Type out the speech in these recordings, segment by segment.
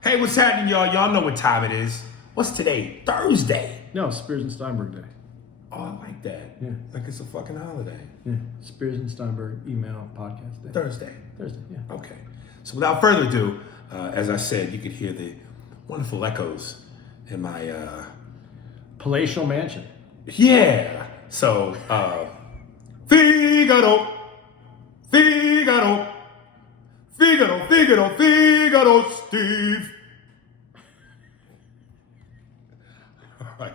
Hey, what's happening, y'all? Y'all know what time it is. What's today? Thursday. No, Spears and Steinberg Day. Oh, I like that. Yeah. Like it's a fucking holiday. Yeah, Spears and Steinberg email podcast day. Thursday. Thursday, yeah. Okay. So without further ado, as I said, you could hear the wonderful echoes in my, Palatial mansion. yeah. So, Figaro, Figaro, Figaro, Figaro, Figaro, Steve. All right.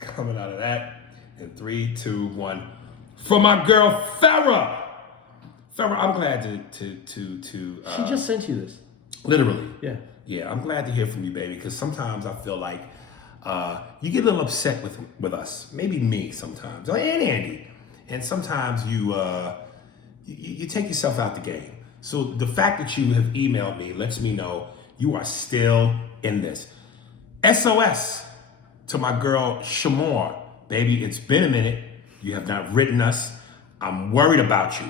Coming out of that in 3, 2, 1. For my girl Farrah. Farrah, I'm glad to She just sent you this. literally. Yeah. Yeah, I'm glad to hear from you, baby, because sometimes I feel like you get a little upset with us. Maybe me sometimes, and Andy. And sometimes you take yourself out the game. So the fact that you have emailed me lets me know you are still in this. SOS to my girl Shamor. Baby, it's been a minute. You have not written us. I'm worried about you.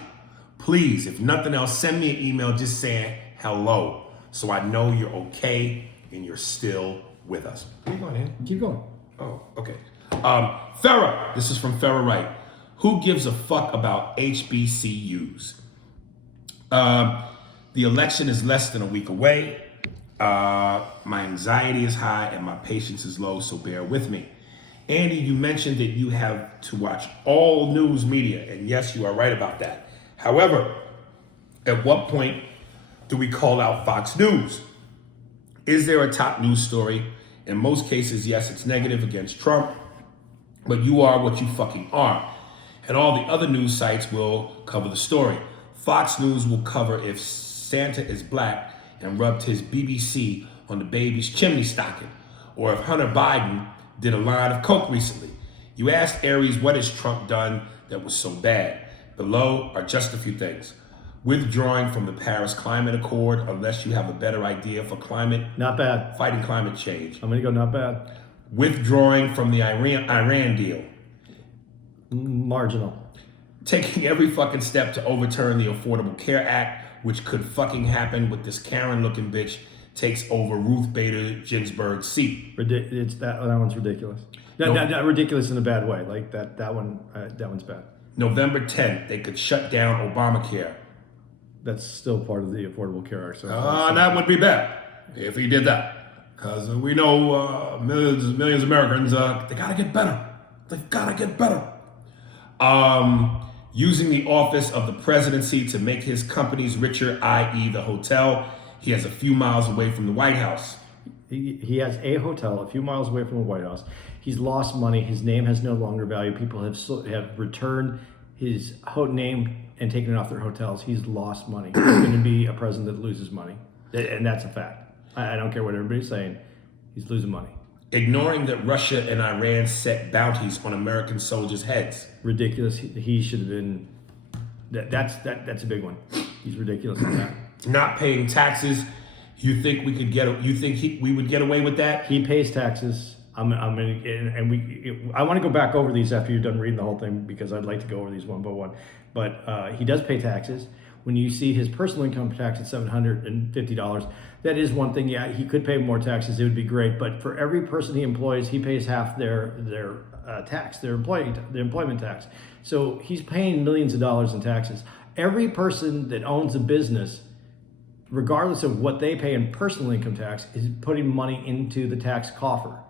Please, if nothing else, send me an email just saying hello so I know you're okay and you're still with us. Where you going, Andy? Keep going. Oh, okay. Farrah, this is from Farrah Wright. Who gives a fuck about HBCUs? The election is less than a week away. My anxiety is high and my patience is low, so bear with me. Andy, you mentioned that you have to watch all news media, and yes, you are right about that. However, at what point do we call out Fox News? Is there a top news story? In most cases, yes, it's negative against Trump, but you are what you fucking are. And all the other news sites will cover the story. Fox News will cover if Santa is black and rubbed his BBC on the baby's chimney stocking, or if Hunter Biden did a line of coke recently. You asked Aries, what has Trump done that was so bad? Below are just a few things. Withdrawing from the Paris Climate Accord, unless you have a better idea for climate. Not bad. Fighting climate change. I'm gonna go not bad. Withdrawing from the Iran deal. Marginal. Taking every fucking step to overturn the Affordable Care Act, which could fucking happen with this Karen-looking bitch takes over Ruth Bader Ginsburg's seat. It's that one's ridiculous. Not ridiculous in a bad way. Like that one's bad. November 10th, they could shut down Obamacare. That's still part of the Affordable Care Act. So That would be bad if he did that. Because we know millions of Americans, they gotta get better. They've gotta get better. Using the office of the presidency to make his companies richer, i.e. the hotel. He has a few miles away from the White House. He has a hotel a few miles away from the White House. He's lost money. His name has no longer value. People have returned his name and taken it off their hotels. He's lost money. He's going to be a president that loses money. And that's a fact. I don't care what everybody's saying. He's losing money. Ignoring that Russia and Iran set bounties on American soldiers' heads. Ridiculous. He should have been. That's a big one. He's ridiculous in that. Not paying taxes. You think we could we would get away with that? He pays taxes. I want to go back over these after you're done reading the whole thing because I'd like to go over these one by one. But he does pay taxes. When you see his personal income tax at $750, that is one thing. Yeah, he could pay more taxes. It would be great. But for every person he employs, he pays half their tax, their employment tax. So he's paying millions of dollars in taxes. Every person that owns a business, regardless of what they pay in personal income tax, is putting money into the tax coffer.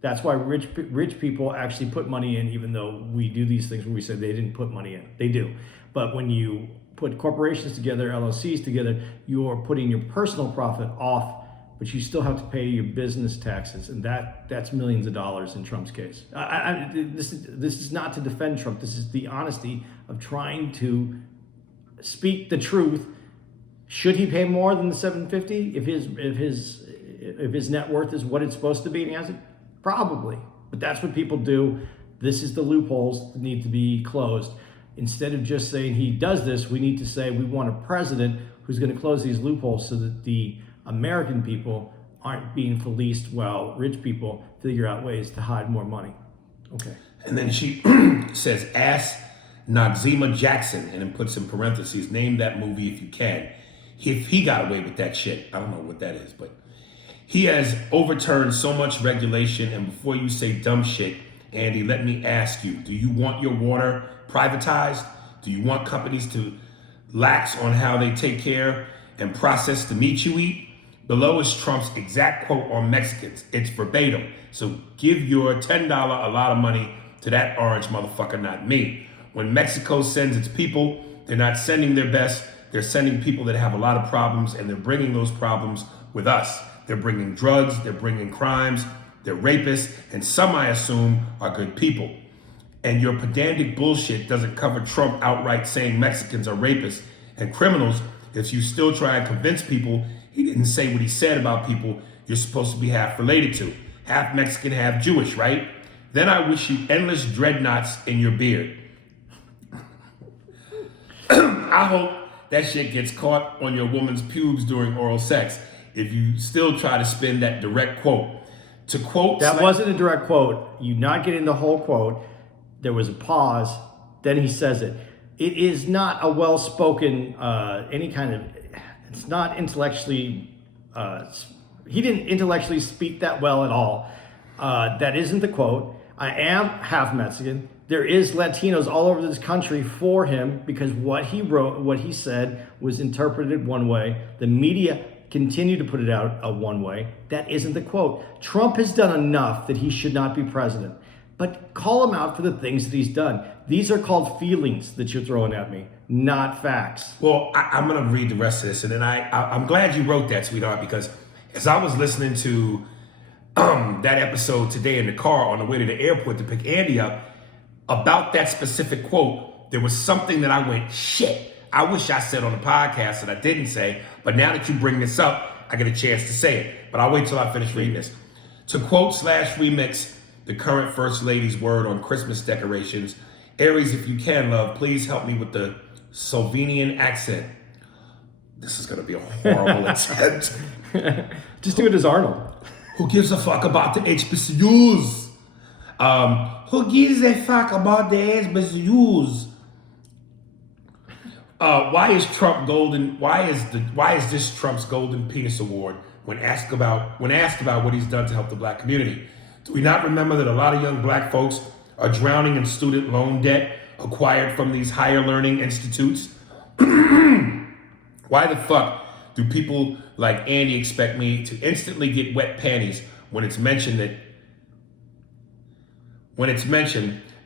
That's why rich people actually put money in, even though we do these things where we say they didn't put money in. They do. But when you put corporations together, LLCs together, you're putting your personal profit off, but you still have to pay your business taxes. And that's millions of dollars in Trump's case. This is not to defend Trump. This is the honesty of trying to speak the truth. Should he pay more than the $750 if his net worth is what it's supposed to be and he hasn't? Probably, but that's what people do. This is the loopholes that need to be closed. Instead of just saying he does this, we need to say we want a president who's going to close these loopholes so that the American people aren't being fleeced while rich people figure out ways to hide more money. Okay. And then she says, ask Noxeema Jackson, and then puts in parentheses, name that movie if you can. if he got away with that shit. I don't know what that is, but he has overturned so much regulation. And before you say dumb shit, Andy, let me ask you, do you want your water privatized? Do you want companies to lax on how they take care and process the meat you eat? Below is Trump's exact quote on Mexicans. It's verbatim. So give your $10 a lot of money to that orange motherfucker, not me. When Mexico sends its people, they're not sending their best. They're sending people that have a lot of problems, and they're bringing those problems with us. They're bringing drugs, they're bringing crimes, they're rapists, and some, I assume, are good people. And your pedantic bullshit doesn't cover Trump outright saying Mexicans are rapists and criminals if you still try and convince people he didn't say what he said about people you're supposed to be half related to. Half Mexican, half Jewish, right? Then I wish you endless dreadnoughts in your beard. I hope that shit gets caught on your woman's pubes during oral sex if you still try to spin that direct quote. To quote... That wasn't a direct quote. You're not getting the whole quote. There was a pause. Then he says it. It is not a well-spoken, any kind of... It's not intellectually... he didn't intellectually speak that well at all. That isn't the quote. I am half Mexican. There is Latinos all over this country for him because what he wrote, what he said was interpreted one way. The media continue to put it out one way. That isn't the quote. Trump has done enough that he should not be president. But call him out for the things that he's done. These are called feelings that you're throwing at me, not facts. Well, I'm going to read the rest of this. And then I'm glad you wrote that, sweetheart, because as I was listening to that episode today in the car on the way to the airport to pick Andy up, about that specific quote, there was something that I went, shit, I wish I said on the podcast that I didn't say, but now that you bring this up, I get a chance to say it. But I'll wait till I finish reading this. To quote / remix the current First Lady's word on Christmas decorations, Aries, if you can, love, please help me with the Slovenian accent. This is going to be a horrible attempt. Just do it as Arnold. Who gives a fuck about the HBCUs? Who gives a fuck about the HBCUs? Why is Trump golden? Why is this Trump's Golden Penis Award when asked about what he's done to help the black community? Do we not remember that a lot of young black folks are drowning in student loan debt acquired from these higher learning institutes? Why the fuck do people like Andy expect me to instantly get wet panties when it's mentioned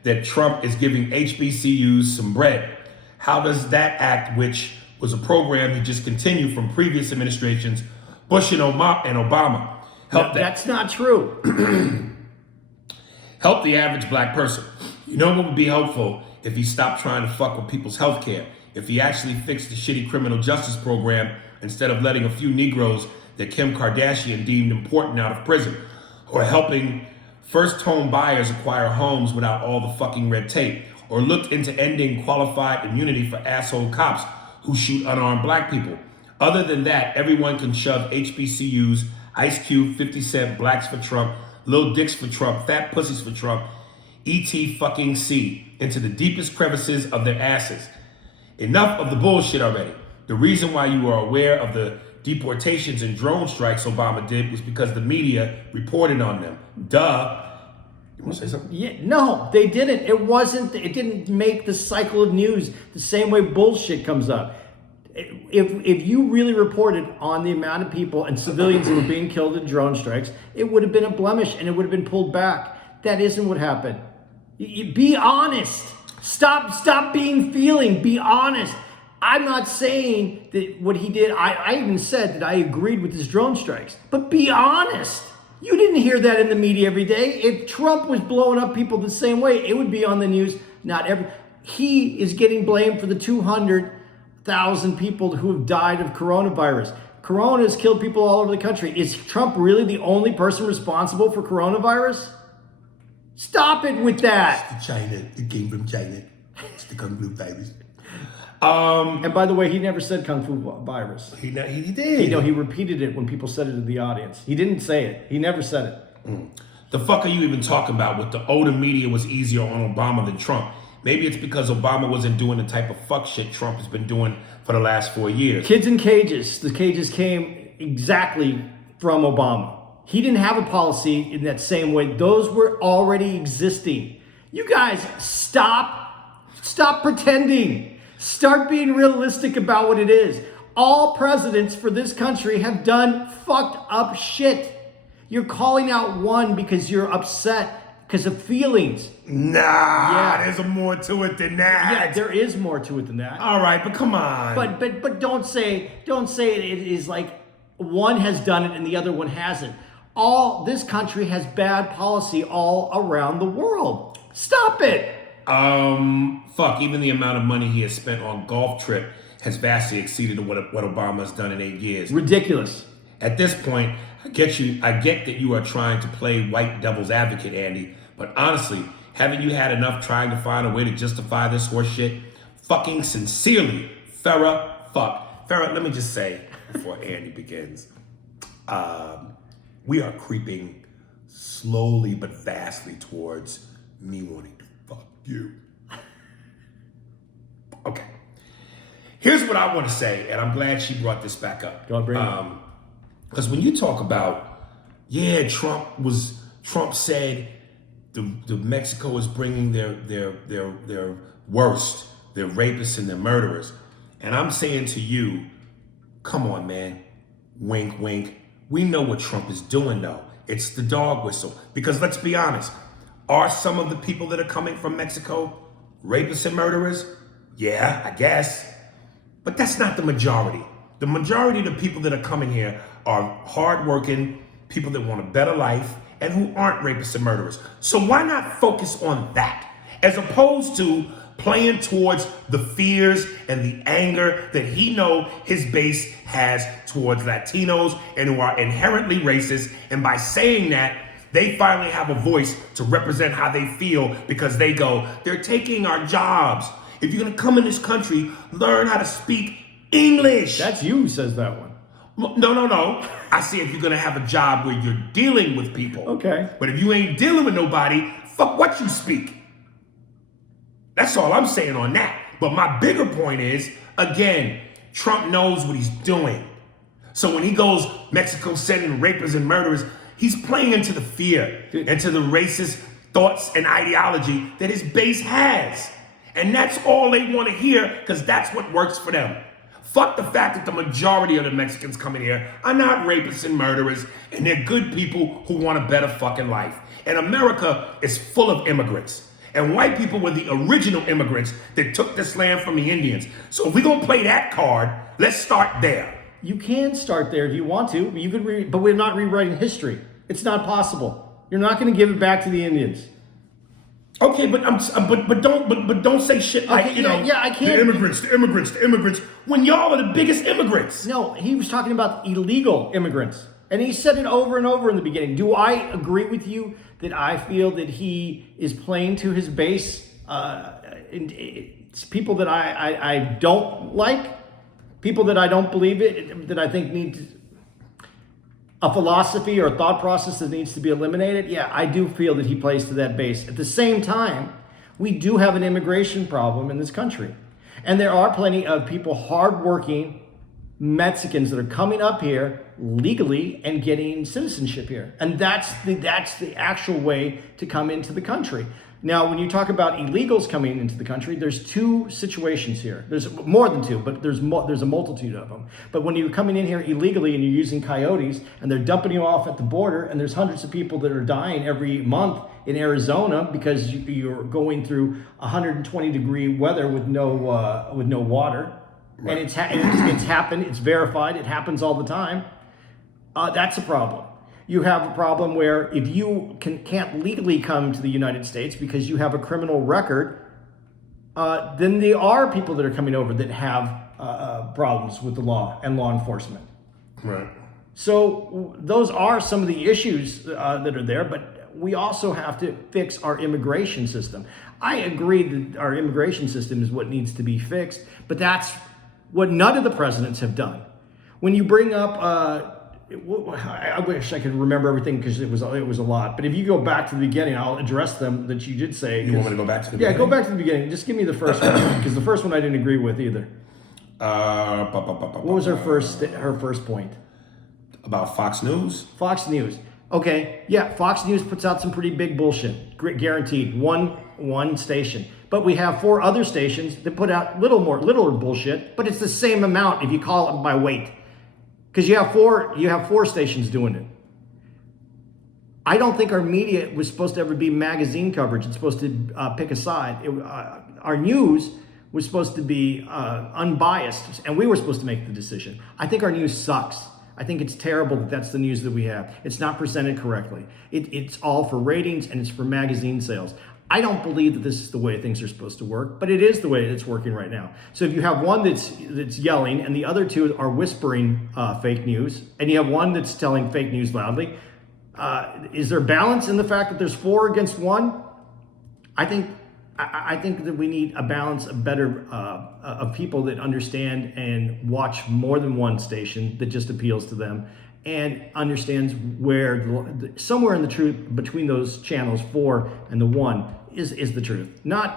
that Trump is giving HBCUs some bread? How does that act, which was a program he just continued from previous administrations, Bush and Obama, help that? That's not true. Help the average black person. You know what would be helpful if he stopped trying to fuck with people's health care? If he actually fixed the shitty criminal justice program instead of letting a few Negroes that Kim Kardashian deemed important out of prison, or helping first home buyers acquire homes without all the fucking red tape, or looked into ending qualified immunity for asshole cops who shoot unarmed black people. Other than that, everyone can shove HBCUs, Ice Cube, 50 Cent, Blacks for Trump, Lil Dicks for Trump, Fat Pussies for Trump, E.T. fucking C into the deepest crevices of their asses. Enough of the bullshit already. The reason why you are aware of the deportations and drone strikes Obama did was because the media reported on them. Duh. You want to say something? Yeah, no, they didn't. It didn't make the cycle of news the same way bullshit comes up. If you really reported on the amount of people and civilians that were being killed in drone strikes, it would have been a blemish and it would have been pulled back. That isn't what happened. Be honest. Stop being feeling. Be honest. I'm not saying that what he did, I even said that I agreed with his drone strikes, but be honest. You didn't hear that in the media every day. If Trump was blowing up people the same way, it would be on the news. He is getting blamed for the 200,000 people who have died of coronavirus. Corona has killed people all over the country. Is Trump really the only person responsible for coronavirus? Stop it with that. It's China. It came from China. It's the Kung Flu virus. And by the way, he never said Kung Fu virus. He did. He repeated it when people said it to the audience. He didn't say it. He never said it. The fuck are you even talking about? With the older media was easier on Obama than Trump. Maybe it's because Obama wasn't doing the type of fuck shit Trump has been doing for the last 4 years. Kids in cages. The cages came exactly from Obama. He didn't have a policy in that same way. Those were already existing. You guys, stop pretending. Start being realistic about what it is. All presidents for this country have done fucked up shit. You're calling out one because you're upset because of feelings. Nah, there's more to it than that. Yeah, there is more to it than that. All right, but come on. But don't say it is like one has done it and the other one hasn't. This country has bad policy all around the world. Stop it. Even the amount of money he has spent on golf trip has vastly exceeded what Obama's done in 8 years. Ridiculous. At this point, I get that you are trying to play white devil's advocate, Andy, but honestly, haven't you had enough trying to find a way to justify this horse shit? Fucking sincerely, Farrah, fuck. Farrah, let me just say, before Andy begins, we are creeping slowly but vastly towards me wanting to fuck you. Okay. Here's what I want to say, and I'm glad she brought this back up. Go on, bring it. Because when you talk about, Trump said the Mexico is bringing their worst, their rapists and their murderers. And I'm saying to you, come on, man, wink, wink. We know what Trump is doing, though. It's the dog whistle. Because let's be honest, are some of the people that are coming from Mexico rapists and murderers? Yeah, I guess. But that's not the majority. The majority of the people that are coming here are hardworking people that want a better life and who aren't rapists and murderers. So why not focus on that as opposed to playing towards the fears and the anger that he know his base has towards Latinos and who are inherently racist. And by saying that, they finally have a voice to represent how they feel because they go, they're taking our jobs. If you're gonna come in this country, learn how to speak English. That's you who says that one. No. I say if you're gonna have a job where you're dealing with people. Okay. But if you ain't dealing with nobody, fuck what you speak. That's all I'm saying on that. But my bigger point is, again, Trump knows what he's doing. So when he goes, Mexico sending rapists and murderers, he's playing into the fear, into the racist thoughts and ideology that his base has. And that's all they want to hear because that's what works for them. Fuck the fact that the majority of the Mexicans coming here are not rapists and murderers, and they're good people who want a better fucking life. And America is full of immigrants. And white people were the original immigrants that took this land from the Indians. So if we're going to play that card, let's start there. You can start there if you want to. You could but we're not rewriting history. It's not possible. You're not going to give it back to the Indians. Okay, but don't say shit like, Okay, I can't. the immigrants, when y'all are the biggest immigrants. No, he was talking about illegal immigrants. And he said it over and over in the beginning. Do I agree with you that I feel that he is playing to his base? It's people that I don't like, people that I don't believe it, that I think need a philosophy or a thought process that needs to be eliminated. Yeah, I do feel that he plays to that base. At the same time, we do have an immigration problem in this country. And there are plenty of people, hardworking Mexicans that are coming up here legally and getting citizenship here. And that's the actual way to come into the country. Now, when you talk about illegals coming into the country, there's two situations here. There's more than two, but there's a multitude of them. But when you're coming in here illegally and you're using coyotes and they're dumping you off at the border, and there's hundreds of people that are dying every month in Arizona because you're going through 120-degree weather with no water, right. And it's happened. It's verified. It happens all the time. That's a problem. You have a problem where if you can't legally come to the United States because you have a criminal record, then there are people that are coming over that have problems with the law and law enforcement. Right. So those are some of the issues that are there, but we also have to fix our immigration system. I agree that our immigration system is what needs to be fixed, but that's what none of the presidents have done. When you bring up I wish I could remember everything because it was a lot. But if you go back to the beginning, I'll address them that you did say. You want me to go back to the beginning? Yeah, go back to the beginning. Just give me the first one because the first one I didn't agree with either. What was her first point? About Fox News? Fox News. Okay, yeah, Fox News puts out some pretty big bullshit. Guaranteed. One station. But we have 4 other stations that put out littler bullshit, but it's the same amount if you call it by weight. Because you have four stations doing it. I don't think our media was supposed to ever be magazine coverage. It's supposed to pick a side. Our news was supposed to be unbiased, and we were supposed to make the decision. I think our news sucks. I think it's terrible that that's the news that we have. It's not presented correctly. It's all for ratings and it's for magazine sales. I don't believe that this is the way things are supposed to work, but it is the way it's working right now. So if you have one that's yelling and the other 2 are whispering fake news, and you have one that's telling fake news loudly, is there balance in the fact that there's 4 against 1? I think that we need a balance of people that understand and watch more than one station that just appeals to them and understands where somewhere in the truth between those channels 4 and the 1 is the truth. None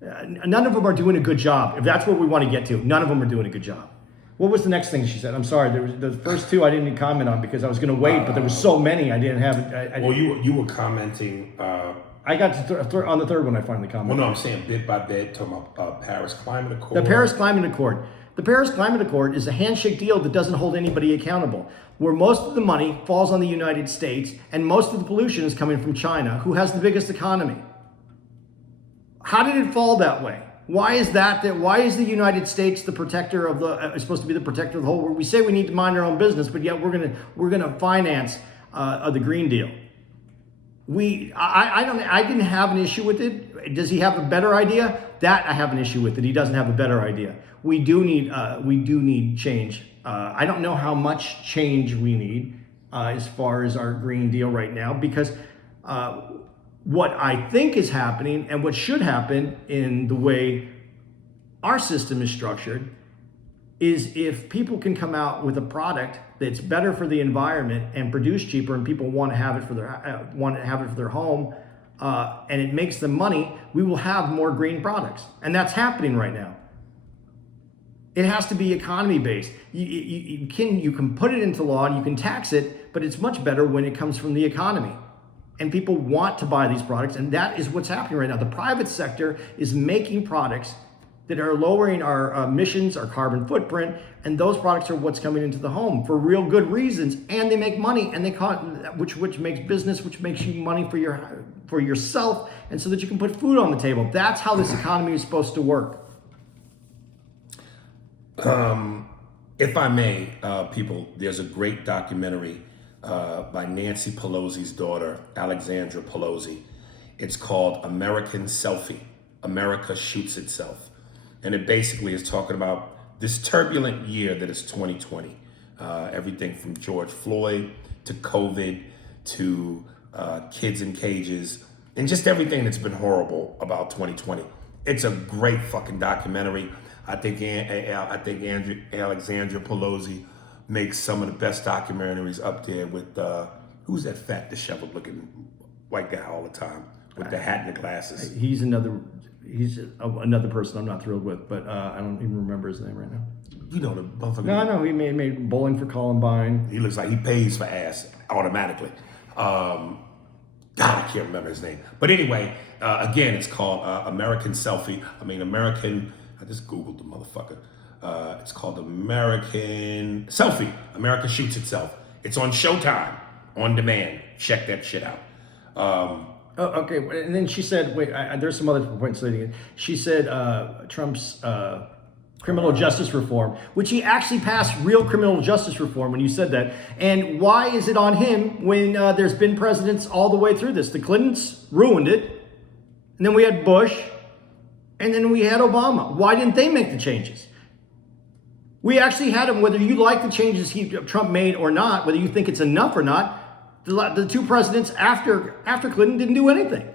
of them are doing a good job. If that's what we want to get to, none of them are doing a good job. What was the next thing she said? I'm sorry. There was the first 2 I didn't even comment on because I was going to wait, but there was so many I didn't have. Well, you were commenting. I got to on the third one. I finally commented. Well, no, I'm saying bit by bit, talking about Paris Climate Accord. The Paris Climate Accord. The Paris Climate Accord is a handshake deal that doesn't hold anybody accountable, where most of the money falls on the United States and most of the pollution is coming from China, who has the biggest economy. How did it fall that way? Why is why is the United States the protector of the supposed to be the protector of the whole world? We say we need to mind our own business, but yet we're gonna finance the Green Deal. I didn't have an issue with it. Does he have a better idea? That I have an issue with it. He doesn't have a better idea. We do need change. I don't know how much change we need as far as our Green Deal right now, because what I think is happening and what should happen in the way our system is structured is if people can come out with a product that's better for the environment and produce cheaper, and people want to have it for their home, and it makes them money, we will have more green products, and that's happening right now. It has to be economy based. You can put it into law and you can tax it, but it's much better when it comes from the economy. And people want to buy these products, and that is what's happening right now. The private sector is making products that are lowering our emissions, our carbon footprint, and those products are what's coming into the home for real good reasons, and they make money, and which makes business, which makes you money for yourself, and so that you can put food on the table. That's how this economy is supposed to work. If I may, people, there's a great documentary by Nancy Pelosi's daughter, Alexandra Pelosi. It's called American Selfie. America Shoots Itself. And it basically is talking about this turbulent year that is 2020. Everything from George Floyd to COVID to kids in cages and just everything that's been horrible about 2020. It's a great fucking documentary. I think Alexandra Pelosi makes some of the best documentaries up there with who's that fat, disheveled looking white guy all the time with the hat and the glasses. He's another person I'm not thrilled with, but I don't even remember his name right now. You know the motherfucker. No, he made Bowling for Columbine. He looks like he pays for ass automatically. God, I can't remember his name. But anyway, again, it's called American Selfie. I just Googled the motherfucker. It's called American Selfie. America Shoots Itself. It's on Showtime, on demand. Check that shit out. Okay, and then she said, wait, there's some other points later. She said Trump's criminal justice reform, which he actually passed real criminal justice reform when you said that. And why is it on him when there's been presidents all the way through this? The Clintons ruined it. And then we had Bush. And then we had Obama. Why didn't they make the changes? We actually had them, whether you like the changes Trump made or not, whether you think it's enough or not, the two presidents after Clinton didn't do anything.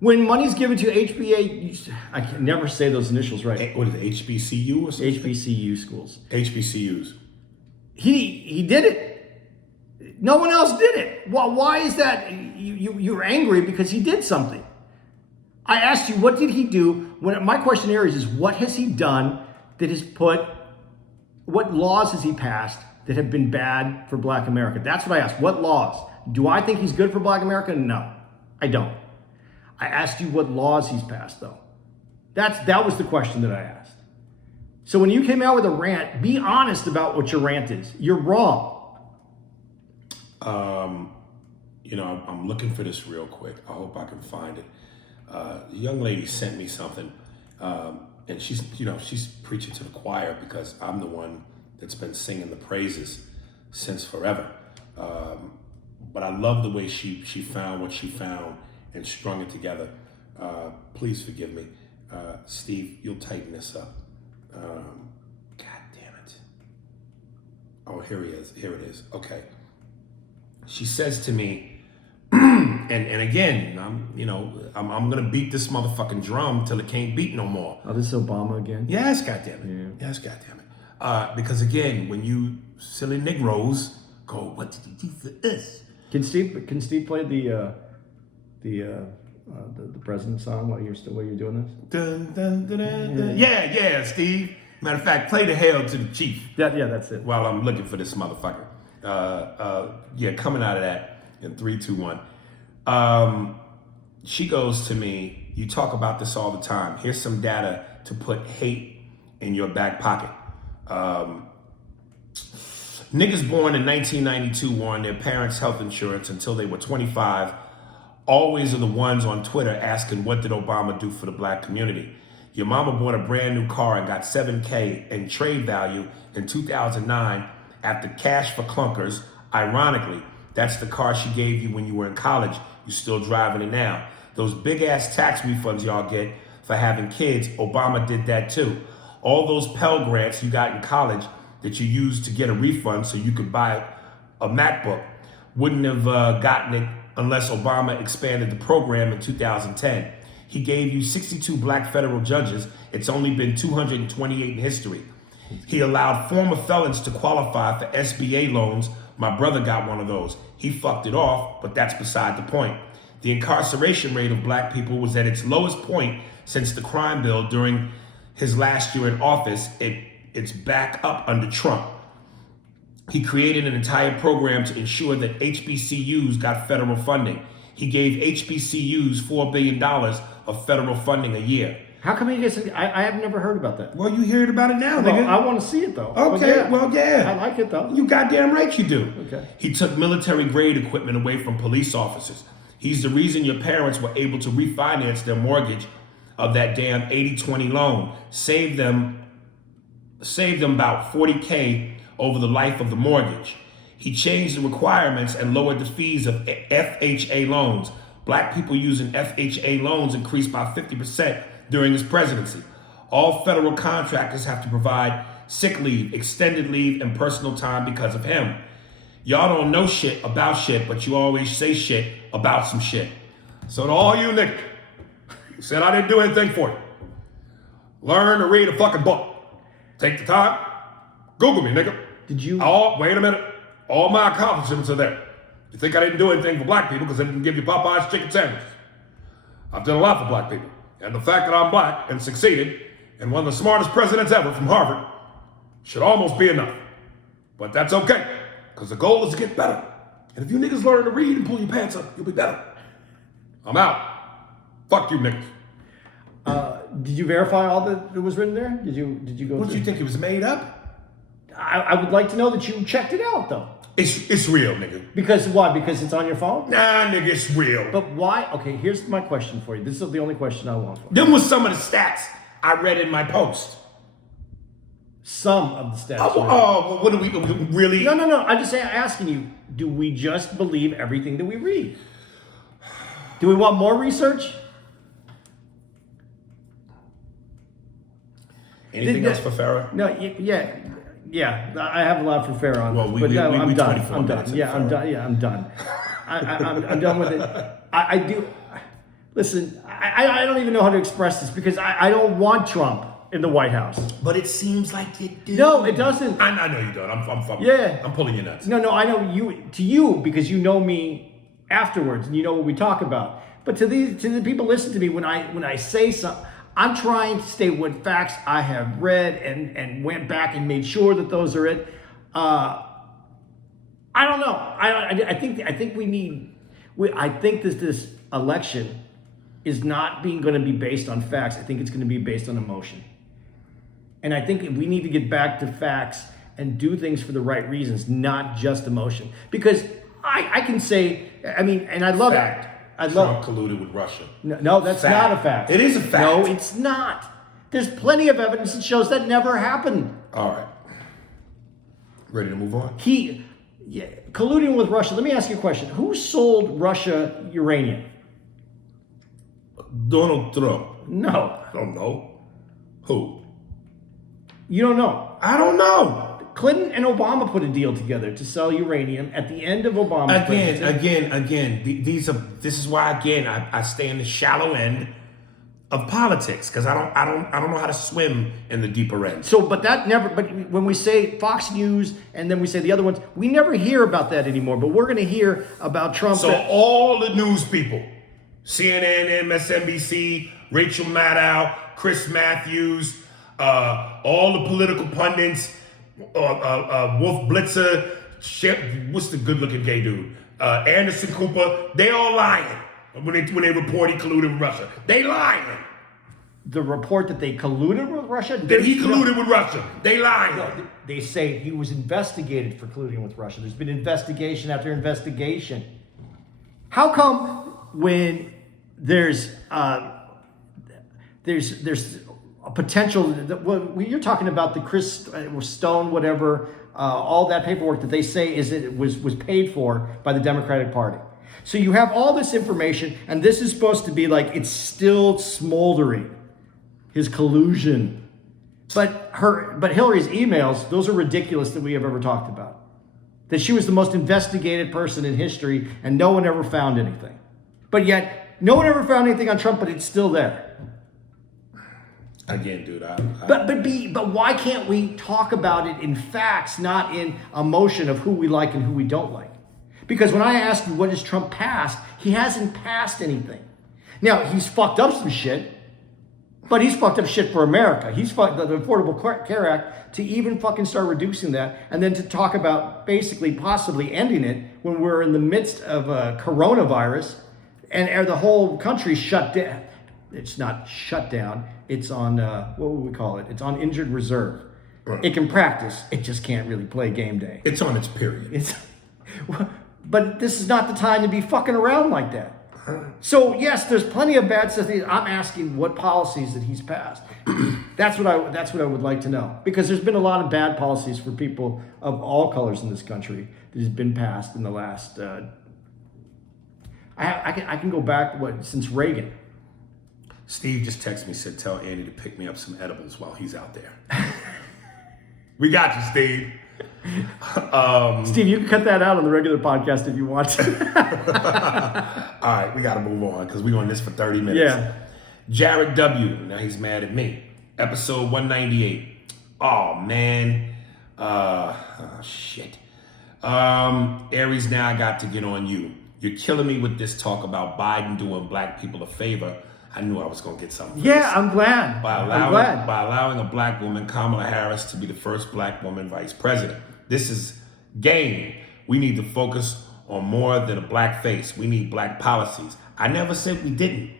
When money's given to HBA, I can never say those initials right. What is it, HBCU or something? HBCU schools. HBCUs. He did it. No one else did it. Well, why is that? You're angry because he did something. I asked you, what did he do? My question here is what has he done that has what laws has he passed that have been bad for Black America? That's what I asked. What laws? Do I think he's good for Black America? No, I don't. I asked you what laws he's passed, though. That was the question that I asked. So when you came out with a rant, be honest about what your rant is. You're wrong. I'm looking for this real quick. I hope I can find it. The young lady sent me something, and she's preaching to the choir because I'm the one that's been singing the praises since forever. But I love the way she found what she found and strung it together. Please forgive me. Steve, you'll tighten this up. God damn it. Oh, here it is. Okay. She says to me, and again, I'm gonna beat this motherfucking drum till it can't beat no more. Oh, this is Obama again? Yes, goddamn it. Yeah. Yes, goddamn it. Because again, when you silly Negroes go, what did you do for us? Can Steve play the president song while you're doing this? Dun, dun, dun, dun, dun. Yeah, Steve. Matter of fact, play the Hail to the Chief. Yeah, that's it. While I'm looking for this motherfucker. Coming out of that in 3, 2, 1. She goes to me, you talk about this all the time. Here's some data to put hate in your back pocket. Niggas born in 1992 were on their parents' health insurance until they were 25. Always are the ones on Twitter asking, what did Obama do for the Black community? Your mama bought a brand new car and got $7K in trade value in 2009 after Cash for Clunkers. Ironically, that's the car she gave you when you were in college. You're still driving it now. Those big ass tax refunds y'all get for having kids, Obama did that too. All those Pell Grants you got in college that you used to get a refund so you could buy a MacBook wouldn't have gotten it unless Obama expanded the program in 2010. He gave you 62 black federal judges. It's only been 228 in history. He allowed former felons to qualify for SBA loans. My brother got one of those. He fucked it off, but that's beside the point. The incarceration rate of black people was at its lowest point since the crime bill during his last year in office. It's back up under Trump. He created an entire program to ensure that HBCUs got federal funding. He gave HBCUs $4 billion of federal funding a year. How come you guys? I have never heard about that. Well, you heard about it now, Well, nigga. I want to see it though. Okay, yeah. I like it though. You goddamn right you do. Okay. He took military grade equipment away from police officers. He's the reason your parents were able to refinance their mortgage of that damn 80-20 loan. Saved them about $40K over the life of the mortgage. He changed the requirements and lowered the fees of FHA loans. Black people using FHA loans increased by 50% during his presidency. All federal contractors have to provide sick leave, extended leave, and personal time because of him. Y'all don't know shit about shit, but you always say shit about some shit. So to all you niggas who said I didn't do anything for you, learn to read a fucking book. Take the time. Google me, nigga. Did you? Oh, wait a minute. All my accomplishments are there. You think I didn't do anything for black people because I didn't give you Popeye's chicken sandwiches? I've done a lot for black people. And the fact that I'm black and succeeded and one of the smartest presidents ever from Harvard should almost be enough. But that's okay, because the goal is to get better. And if you niggas learn to read and pull your pants up, you'll be better. I'm out. Fuck you niggas. Did you verify all that was written there? Did you go? What did you think it was made up? I would like to know that you checked it out though. It's real, nigga. Because why? Because it's on your phone? Nah, nigga, it's real. But why? Okay, here's my question for you. This is the only question I want for you. Them was some of the stats I read in my post. Some of the stats. What do we really? No. I'm just asking you, do we just believe everything that we read? Do we want more research? Anything else for Farrah? No, yeah. I have a lot for Farrah on well, this, but I'm done. 24 I'm done. minutes Yeah, I'm Farrah. done. Yeah, I'm done. I'm done with it. I do. Listen, I don't even know how to express this because I don't want Trump. in the White House. But it seems like you do. No, it doesn't. I know you don't. I'm pulling your nuts. No, I know you because you know me afterwards and you know what we talk about. But to the people listen to me when I say something, I'm trying to state what facts I have read and went back and made sure that those are it. I don't know. I think this election is not going to be based on facts. I think it's going to be based on emotion. And I think we need to get back to facts and do things for the right reasons, not just emotion. Because I can say, I mean, and I love Fact. it. Trump colluded with Russia. No, that's Fact. not a fact. It is a fact. No, it's not. There's plenty of evidence that shows that never happened. All right. Ready to move on? Colluding with Russia. Let me ask you a question. Who sold Russia uranium? Donald Trump. No. I don't know. Who? You don't know. I don't know. Clinton and Obama put a deal together to sell uranium at the end of Obama's presidency. Again. This is why I stay in the shallow end of politics because I don't know how to swim in the deeper end. So, but when we say Fox News and then we say the other ones, we never hear about that anymore. But we're going to hear about Trump. So all the news people, CNN, MSNBC, Rachel Maddow, Chris Matthews, all the political pundits, Wolf Blitzer, what's the good-looking gay dude? Anderson Cooper, they all lying when they report he colluded with Russia. They lying. The report that they colluded with Russia? That he colluded with Russia. They lying. No, they say he was investigated for colluding with Russia. There's been investigation after investigation. How come when there's a potential, you're talking about the Chris Stone, whatever, all that paperwork that they say was paid for by the Democratic Party. So you have all this information, and this is supposed to be like it's still smoldering, his collusion. But Hillary's emails, those are ridiculous that we have ever talked about. That she was the most investigated person in history, and no one ever found anything. But yet, no one ever found anything on Trump, but it's still there. Again, dude, But why can't we talk about it in facts, not in emotion of who we like and who we don't like? Because when I ask you what has Trump passed, he hasn't passed anything. Now, he's fucked up some shit, but he's fucked up shit for America. He's fucked the Affordable Care Act to even fucking start reducing that, and then to talk about basically possibly ending it when we're in the midst of a coronavirus and the whole country shut down. It's not shut down. It's on, what would we call it? It's on injured reserve. Right. It can practice. It just can't really play game day. It's on its period. But this is not the time to be fucking around like that. So, yes, there's plenty of bad stuff. I'm asking what policies that he's passed. That's what I would like to know. Because there's been a lot of bad policies for people of all colors in this country that has been passed in the last... I can go back, since Reagan. Steve just texted me, said, tell Andy to pick me up some edibles while he's out there. We got you, Steve. Steve, you can cut that out on the regular podcast if you want to. All right, we got to move on because we're on this for 30 minutes. Yeah. Jared W. Now he's mad at me. Episode 198. Oh, man. Shit. Aries, now I got to get on you. You're killing me with this talk about Biden doing black people a favor. I knew I was going to get something. Yeah, I'm glad. By allowing a black woman, Kamala Harris, to be the first black woman vice president. This is game. We need to focus on more than a black face. We need black policies. I never said we didn't.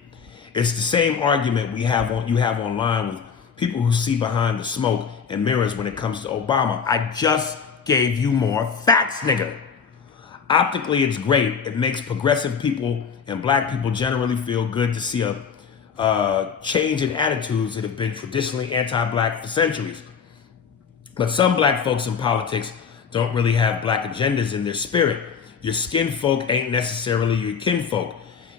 It's the same argument you have online with people who see behind the smoke and mirrors when it comes to Obama. I just gave you more facts, nigga. Optically, it's great. It makes progressive people and black people generally feel good to see a change in attitudes that have been traditionally anti-black for centuries. But some black folks in politics don't really have black agendas in their spirit. Your skin folk ain't necessarily your kinfolk,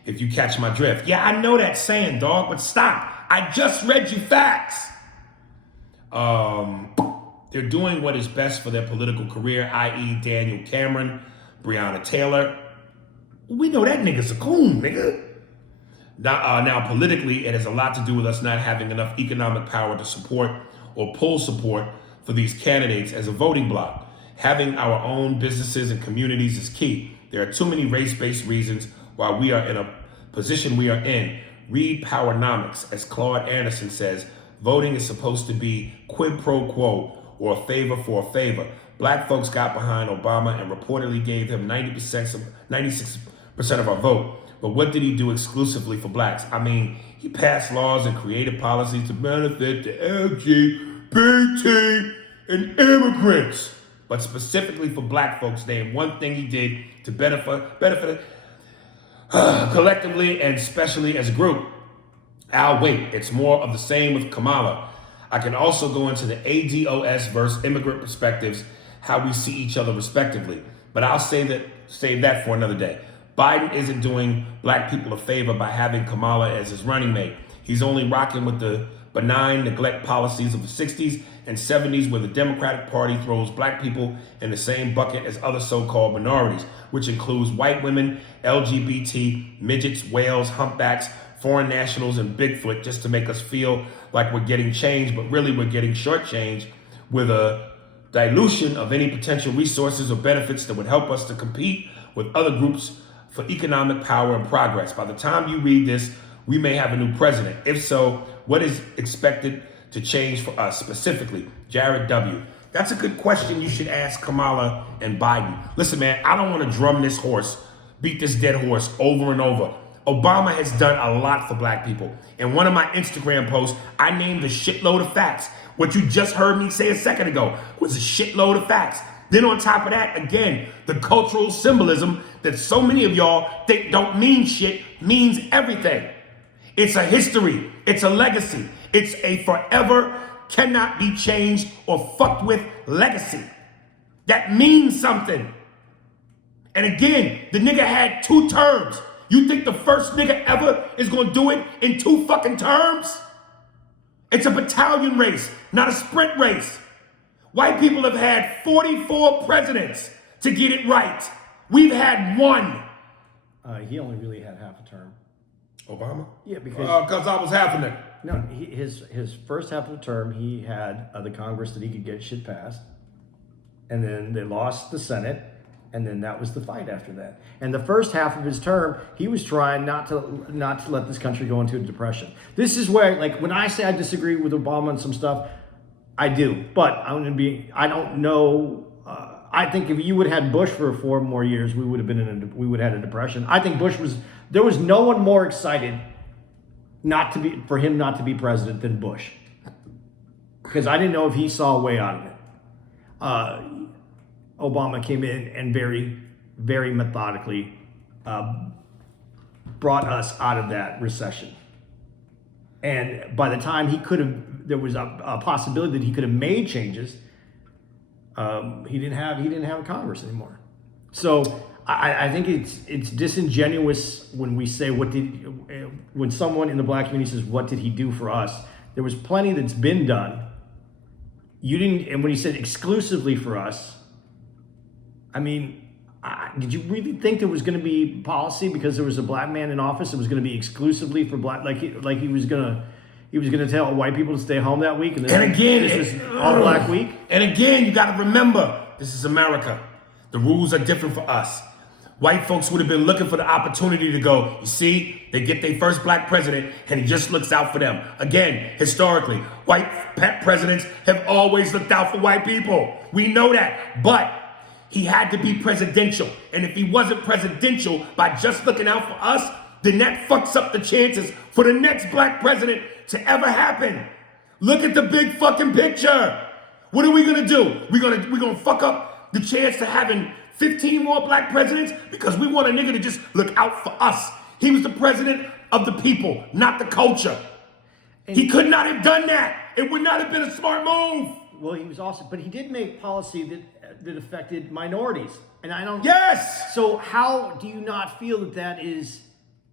if you catch my drift. Yeah, I know that saying, dog, but stop. I just read you facts. They're doing what is best for their political career, i.e. Daniel Cameron, Breonna Taylor. We know that nigga's a coon, nigga. Now, politically, it has a lot to do with us not having enough economic power to support or pull support for these candidates as a voting bloc. Having our own businesses and communities is key. There are too many race-based reasons why we are in a position we are in. Read Powernomics. As Claude Anderson says, voting is supposed to be quid pro quo, or a favor for a favor. Black folks got behind Obama and reportedly gave him 96% of our vote. But what did he do exclusively for blacks? I mean, he passed laws and created policies to benefit the LGBT and immigrants. But specifically for black folks, name one thing he did to benefit collectively and especially as a group. I'll wait. It's more of the same with Kamala. I can also go into the ADOS versus immigrant perspectives, how we see each other respectively. But I'll save that for another day. Biden isn't doing black people a favor by having Kamala as his running mate. He's only rocking with the benign neglect policies of the 60s and 70s, where the Democratic Party throws black people in the same bucket as other so-called minorities, which includes white women, LGBT, midgets, whales, humpbacks, foreign nationals, and Bigfoot, just to make us feel like we're getting changed, but really we're getting shortchanged with a dilution of any potential resources or benefits that would help us to compete with other groups for economic power and progress. By the time you read this, we may have a new president. If so, what is expected to change for us specifically? Jared W. That's a good question you should ask Kamala and Biden. Listen, man, I don't want to beat this dead horse over and over. Obama has done a lot for black people. In one of my Instagram posts, I named a shitload of facts. What you just heard me say a second ago was a shitload of facts. Then on top of that, again, the cultural symbolism that so many of y'all think don't mean shit means everything. It's a history. It's a legacy. It's a forever, cannot be changed or fucked with legacy. That means something. And again, the nigga had 2 terms. You think the first nigga ever is gonna do it in 2 fucking terms? It's a battalion race, not a sprint race. White people have had 44 presidents to get it right. We've had 1. He only really had half a term. Obama? Yeah, because I was half a nigga. no, his first half of the term, he had the Congress that he could get shit passed, and then they lost the Senate, and then that was the fight after that. And the first half of his term, he was trying not to let this country go into a depression. This is where, like, when I say I disagree with Obama on some stuff, I do, but I don't know. I think if you would have had Bush for 4 more years, we would have had a depression. I think there was no one more excited for him not to be president than Bush, because I didn't know if he saw a way out of it. Obama came in and very, very methodically brought us out of that recession. And by the time there was a possibility that he could have made changes. He didn't have a Congress anymore. So I think it's disingenuous when we say when someone in the black community says, what did he do for us? There was plenty that's been done. And when he said exclusively for us, I mean, did you really think there was going to be policy because there was a black man in office? It was going to be exclusively for black, like he was going to tell white people to stay home that week, and again, this was all black week. And again, you got to remember, this is America. The rules are different for us. White folks would have been looking for the opportunity to go, you see, they get their first black president, and he just looks out for them. Again, historically, white presidents have always looked out for white people. We know that, but he had to be presidential. And if he wasn't presidential by just looking out for us, then that fucks up the chances for the next black president to ever happen. Look at the big fucking picture. What are we gonna do? We're gonna fuck up the chance to having 15 more black presidents because we want a nigga to just look out for us. He was the president of the people, not the culture. He could not have done that. It would not have been a smart move. Well, but he did make policy that affected minorities, and I don't. Yes. So how do you not feel that is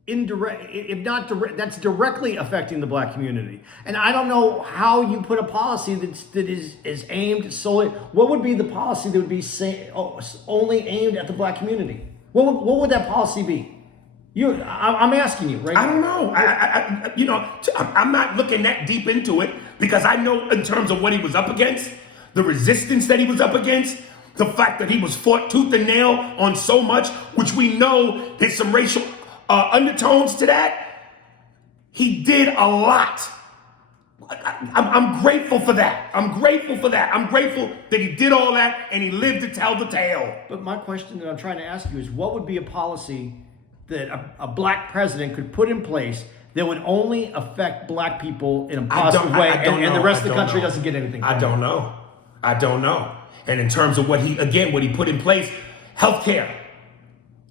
indirect? If not direct, that's directly affecting the black community. And I don't know how you put a policy that is aimed solely. What would be the policy that would be only aimed at the black community? What would that policy be? I'm asking you, right? I don't know. I'm not looking that deep into it because I know in terms of what he was up against, the resistance that he was up against, the fact that he was fought tooth and nail on so much, which we know there's some racial undertones to that. He did a lot. I'm grateful for that. I'm grateful that he did all that and he lived to tell the tale. But my question that I'm trying to ask you is, what would be a policy that a black president could put in place that would only affect black people in a positive way, and the rest of the country doesn't get anything from I don't know. And in terms of what he put in place, healthcare.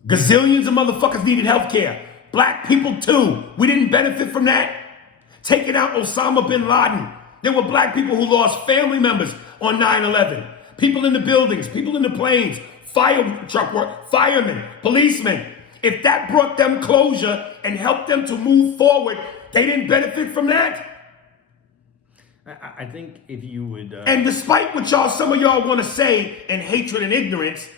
Gazillions of motherfuckers needed healthcare. Black people too. We didn't benefit from that. Taking out Osama bin Laden. There were black people who lost family members on 9/11. People in the buildings, people in the planes, fire truck work, firemen, policemen. If that brought them closure and helped them to move forward, they didn't benefit from that. I think if you would... And despite what some of y'all want to say in hatred and ignorance,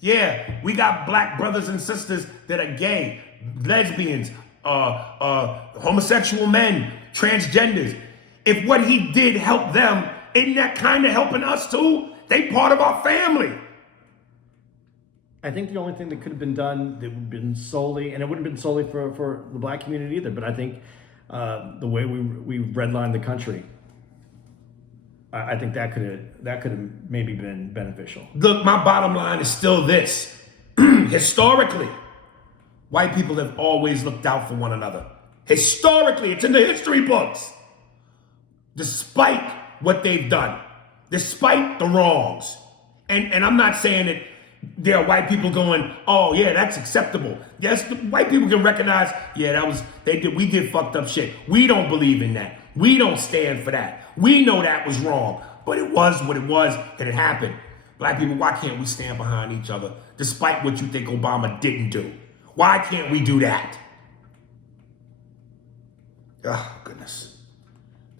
yeah, we got black brothers and sisters that are gay, lesbians, homosexual men, transgenders. If what he did helped them, isn't that kind of helping us too? They part of our family. I think the only thing that could have been done that would have been solely, and it wouldn't have been solely for the black community either, but I think the way we redlined the country, I think that could have maybe been beneficial. Look, my bottom line is still this. Historically, white people have always looked out for one another. Historically, it's in the history books. Despite what they've done, despite the wrongs. And I'm not saying that there are white people going, oh yeah, that's acceptable. Yes, the white people can recognize, yeah, we did fucked up shit. We don't believe in that. We don't stand for that. We know that was wrong, but it was what it was and it happened. Black people, why can't we stand behind each other despite what you think Obama didn't do? Why can't we do that? Oh, goodness.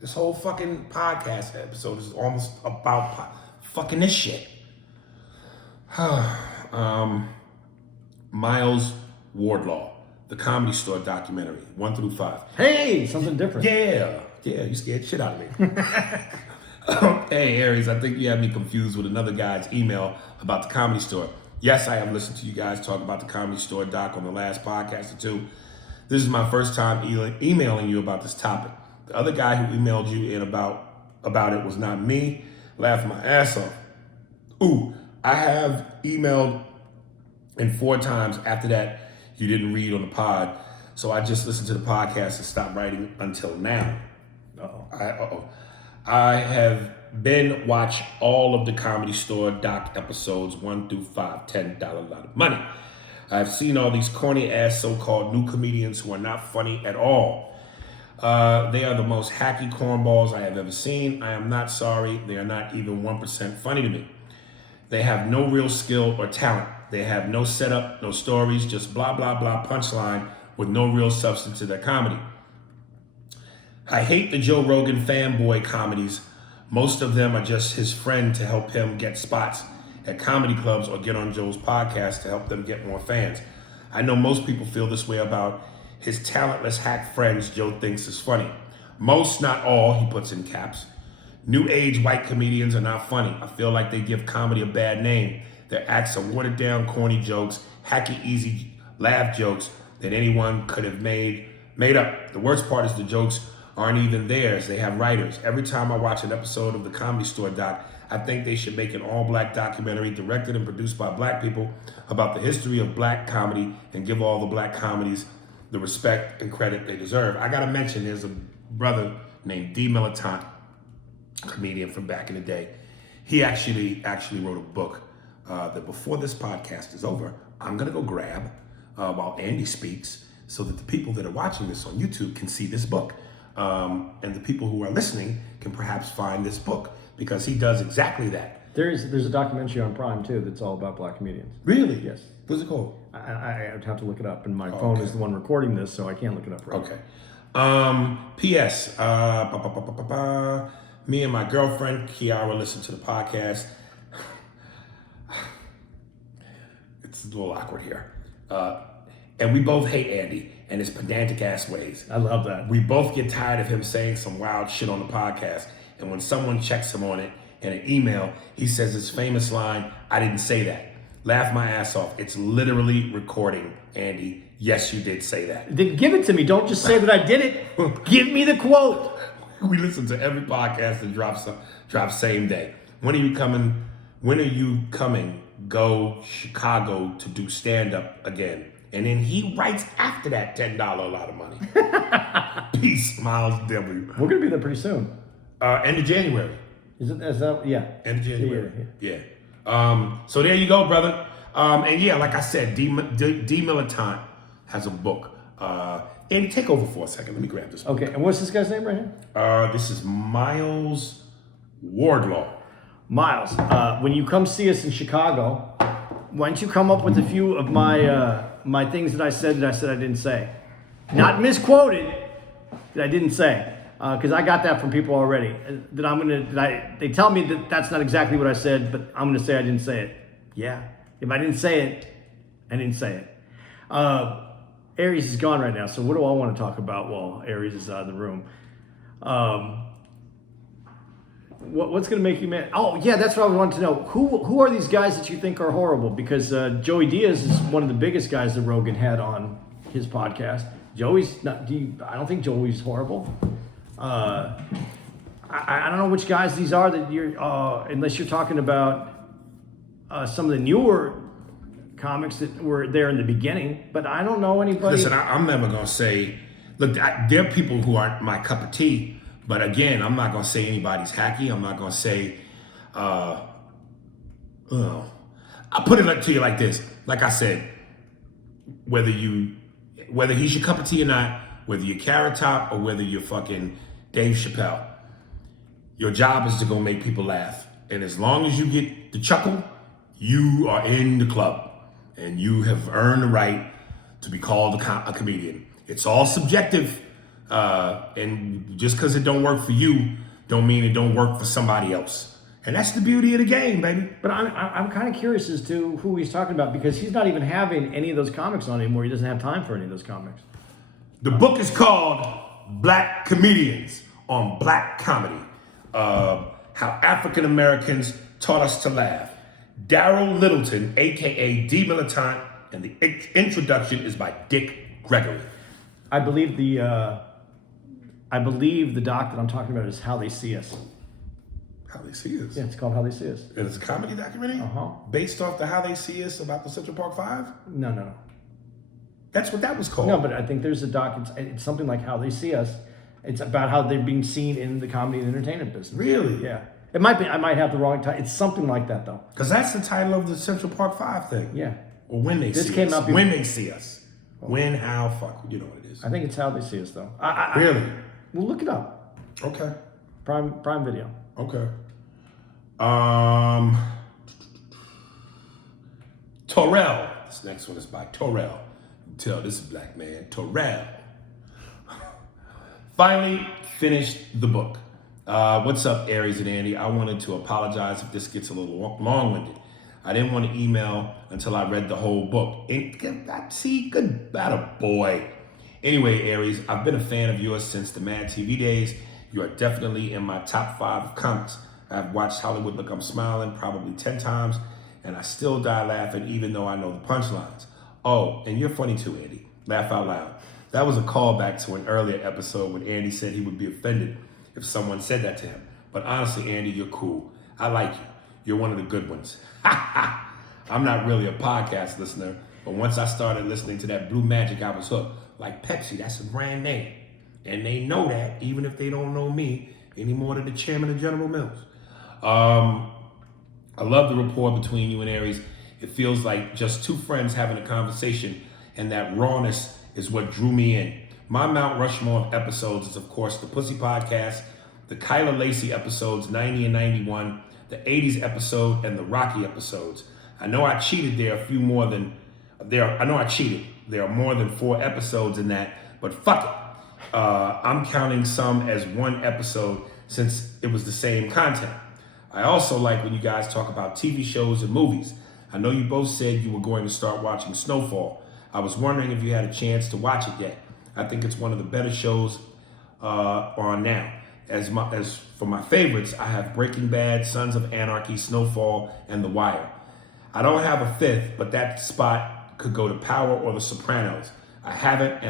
This whole fucking podcast episode is almost about fucking this shit. Miles Wardlaw, the Comedy Store documentary, 1 through 5. Hey, something different. Yeah, you scared shit out of me. Hey, Aries, I think you had me confused with another guy's email about the Comedy Store. Yes, I have listened to you guys talk about the Comedy Store doc on the last podcast or two. This is my first time emailing you about this topic. The other guy who emailed you in about it was not me. Laughed my ass off. Ooh, I have emailed in 4 times after that you didn't read on the pod. So I just listened to the podcast and stopped writing until now. I have watched all of the Comedy Store doc episodes 1 through 5, $10 lot of money. I've seen all these corny ass so-called new comedians who are not funny at all. They are the most hacky cornballs I have ever seen. I am not sorry. They are not even 1% funny to me. They have no real skill or talent. They have no setup, no stories, just blah, blah, blah punchline with no real substance to their comedy. I hate the Joe Rogan fanboy comedies. Most of them are just his friend to help him get spots at comedy clubs or get on Joe's podcast to help them get more fans. I know most people feel this way about his talentless hack friends Joe thinks is funny. Most, not all, he puts in caps. New age white comedians are not funny. I feel like they give comedy a bad name. Their acts are watered down, corny jokes, hacky, easy laugh jokes that anyone could have made up. The worst part is the jokes aren't even theirs. They have writers. Every time I watch an episode of the Comedy Store doc, I think they should make an all-black documentary directed and produced by black people about the history of black comedy and give all the black comedies the respect and credit they deserve. I gotta mention there's a brother named D. Militant, comedian from back in the day. He actually wrote a book that before this podcast is over, I'm gonna go grab while Andy speaks so that the people that are watching this on YouTube can see this book. And the people who are listening can perhaps find this book because he does exactly that. There's a documentary on Prime too that's all about black comedians. Really? Yes. What's it called? I would have to look it up, and my phone is the one recording this, so I can't look it up right now. Okay. P.S. Me and my girlfriend, Kiara, listen to the podcast. It's a little awkward here. And we both hate Andy and his pedantic ass ways. I love that. We both get tired of him saying some wild shit on the podcast. And when someone checks him on it in an email, he says his famous line, "I didn't say that." Laugh my ass off. It's literally recording, Andy. Yes, you did say that. Then give it to me. Don't just say that I did it. Give me the quote. We listen to every podcast that drops same day. When are you coming? When are you coming? Go Chicago to do stand up again. And then he writes after that $10 a lot of money. Peace, Miles W. We're gonna be there pretty soon. End of January. Is that yeah? End of January. Yeah. So there you go, brother. And yeah, like I said, D Militant has a book. Andy, take over for a second. Let me grab this book. Okay, and what's this guy's name right here? This is Miles Wardlaw. Miles, when you come see us in Chicago, why don't you come up with a few of my things that I said I didn't say, not misquoted, that I didn't say, because I got that from people already. They tell me that that's not exactly what I said, but I'm gonna say I didn't say it. Yeah, if I didn't say it, I didn't say it. Aries is gone right now, so what do I want to talk about while Aries is out of the room? What's going to make you mad? Oh, yeah, that's what I wanted to know. Who are these guys that you think are horrible? Because Joey Diaz is one of the biggest guys that Rogan had on his podcast. Joey's not. I don't think Joey's horrible. I don't know which guys these are that you're. Unless you're talking about some of the newer comics that were there in the beginning, but I don't know anybody. Listen, I'm never gonna say. Look, there are people who aren't my cup of tea, but again, I'm not gonna say anybody's hacky. I'm not gonna say. I'll put it to you like this. Like I said, whether he's your cup of tea or not, whether you're Carrot Top or whether you're fucking Dave Chappelle, your job is to go make people laugh, and as long as you get the chuckle, you are in the club. And you have earned the right to be called a comedian. It's all subjective, and just because it don't work for you, don't mean it don't work for somebody else. And that's the beauty of the game, baby. But I'm kind of curious as to who he's talking about, because he's not even having any of those comics on anymore. He doesn't have time for any of those comics. The book is called Black Comedians on Black Comedy. How African Americans Taught Us to Laugh. Daryl Littleton, aka D Militant, and the introduction is by Dick Gregory. I believe the doc that I'm talking about is How They See Us. How They See Us? Yeah, it's called How They See Us. And it's a comedy documentary? Uh-huh. Based off the How They See Us about the Central Park Five? No. That's what that was called. No, but I think there's a doc, it's something like How They See Us. It's about how they're being seen in the comedy and entertainment business. Really? Yeah. It might be, I might have the wrong title. It's something like that, though. Because that's the title of the Central Park 5 thing. Yeah. Or When They See Us. This came out before. When They See Us. When, how, fuck. You know what it is. I think it's How They See Us, though. Really? Well, look it up. Okay. Prime Video. Okay. Torrell. This next one is by Torrell. Tell this black man. Torrell. Finally finished the book. What's up, Aries and Andy? I wanted to apologize if this gets a little long-winded. I didn't want to email until I read the whole book. See, good boy. Anyway, Aries, I've been a fan of yours since the Mad TV days. You are definitely in my top 5 of comics. I've watched Hollywood Look I'm Smiling probably 10 times, and I still die laughing even though I know the punchlines. Oh, and you're funny too, Andy. Laugh out loud. That was a callback to an earlier episode when Andy said he would be offended if someone said that to him. But honestly, Andy, you're cool. I like you. You're one of the good ones. I'm not really a podcast listener, but once I started listening to that Blue Magic, I was hooked. Like Pepsi, that's a brand name. And they know that, even if they don't know me any more than the chairman of General Mills. I love the rapport between you and Aries. It feels like just two friends having a conversation, and that rawness is what drew me in. My Mount Rushmore of episodes is, of course, the Pussy Podcast, the Kyla Lacey episodes 90 and 91, the 80s episode, and the Rocky episodes. I know I cheated. There are more than 4 episodes in that, but fuck it. I'm counting some as one episode since it was the same content. I also like when you guys talk about TV shows and movies. I know you both said you were going to start watching Snowfall. I was wondering if you had a chance to watch it yet. I think it's one of the better shows on now. As for my favorites, I have Breaking Bad, Sons of Anarchy, Snowfall, and The Wire. I don't have a fifth, but that spot could go to Power or The Sopranos. I haven't,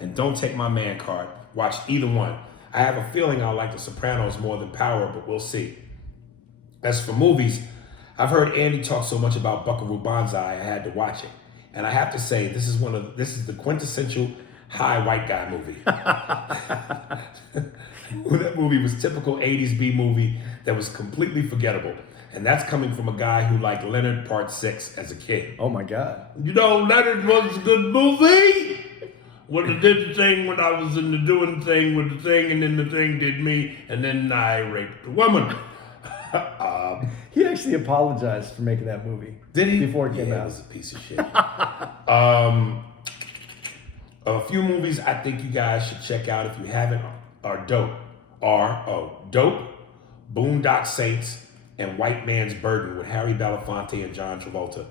and don't take my man card. Watch either one. I have a feeling I'll like The Sopranos more than Power, but we'll see. As for movies, I've heard Andy talk so much about Buckaroo Banzai, I had to watch it. And I have to say, this is the quintessential high white guy movie. That movie was typical 80s B movie that was completely forgettable. And that's coming from a guy who liked Leonard Part 6 as a kid. Oh my God. You know, Leonard was a good movie. When I did the thing, when I was in the doing thing with the thing, and then the thing did me, and then I raped a woman. He actually apologized for making that movie. Did he? Before it came out. It was a piece of shit. A few movies I think you guys should check out if you haven't are Dope. Dope, Boondock Saints, and White Man's Burden with Harry Belafonte and John Travolta.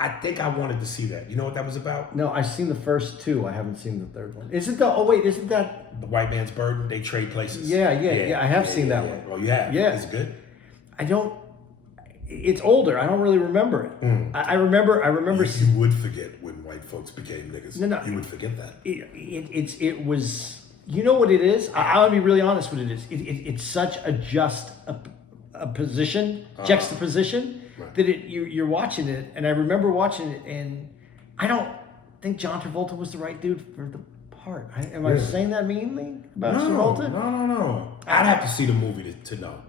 I think I wanted to see that. You know what that was about? No, I've seen the first two. I haven't seen the third one. Isn't that? The White Man's Burden. They trade places. Yeah. I have seen that one. Oh, you have? Yeah. Is it good? I don't. It's older. I don't really remember it. I remember. You would forget when white folks became niggas. No. You would forget that. It was. You know what it is? I want to be really honest with it is. It's such a position, juxtaposition, right, that you're watching it, and I remember watching it, and I don't think John Travolta was the right dude for the part. Am I saying that meanly about Travolta? No. I'd have to see the movie to know.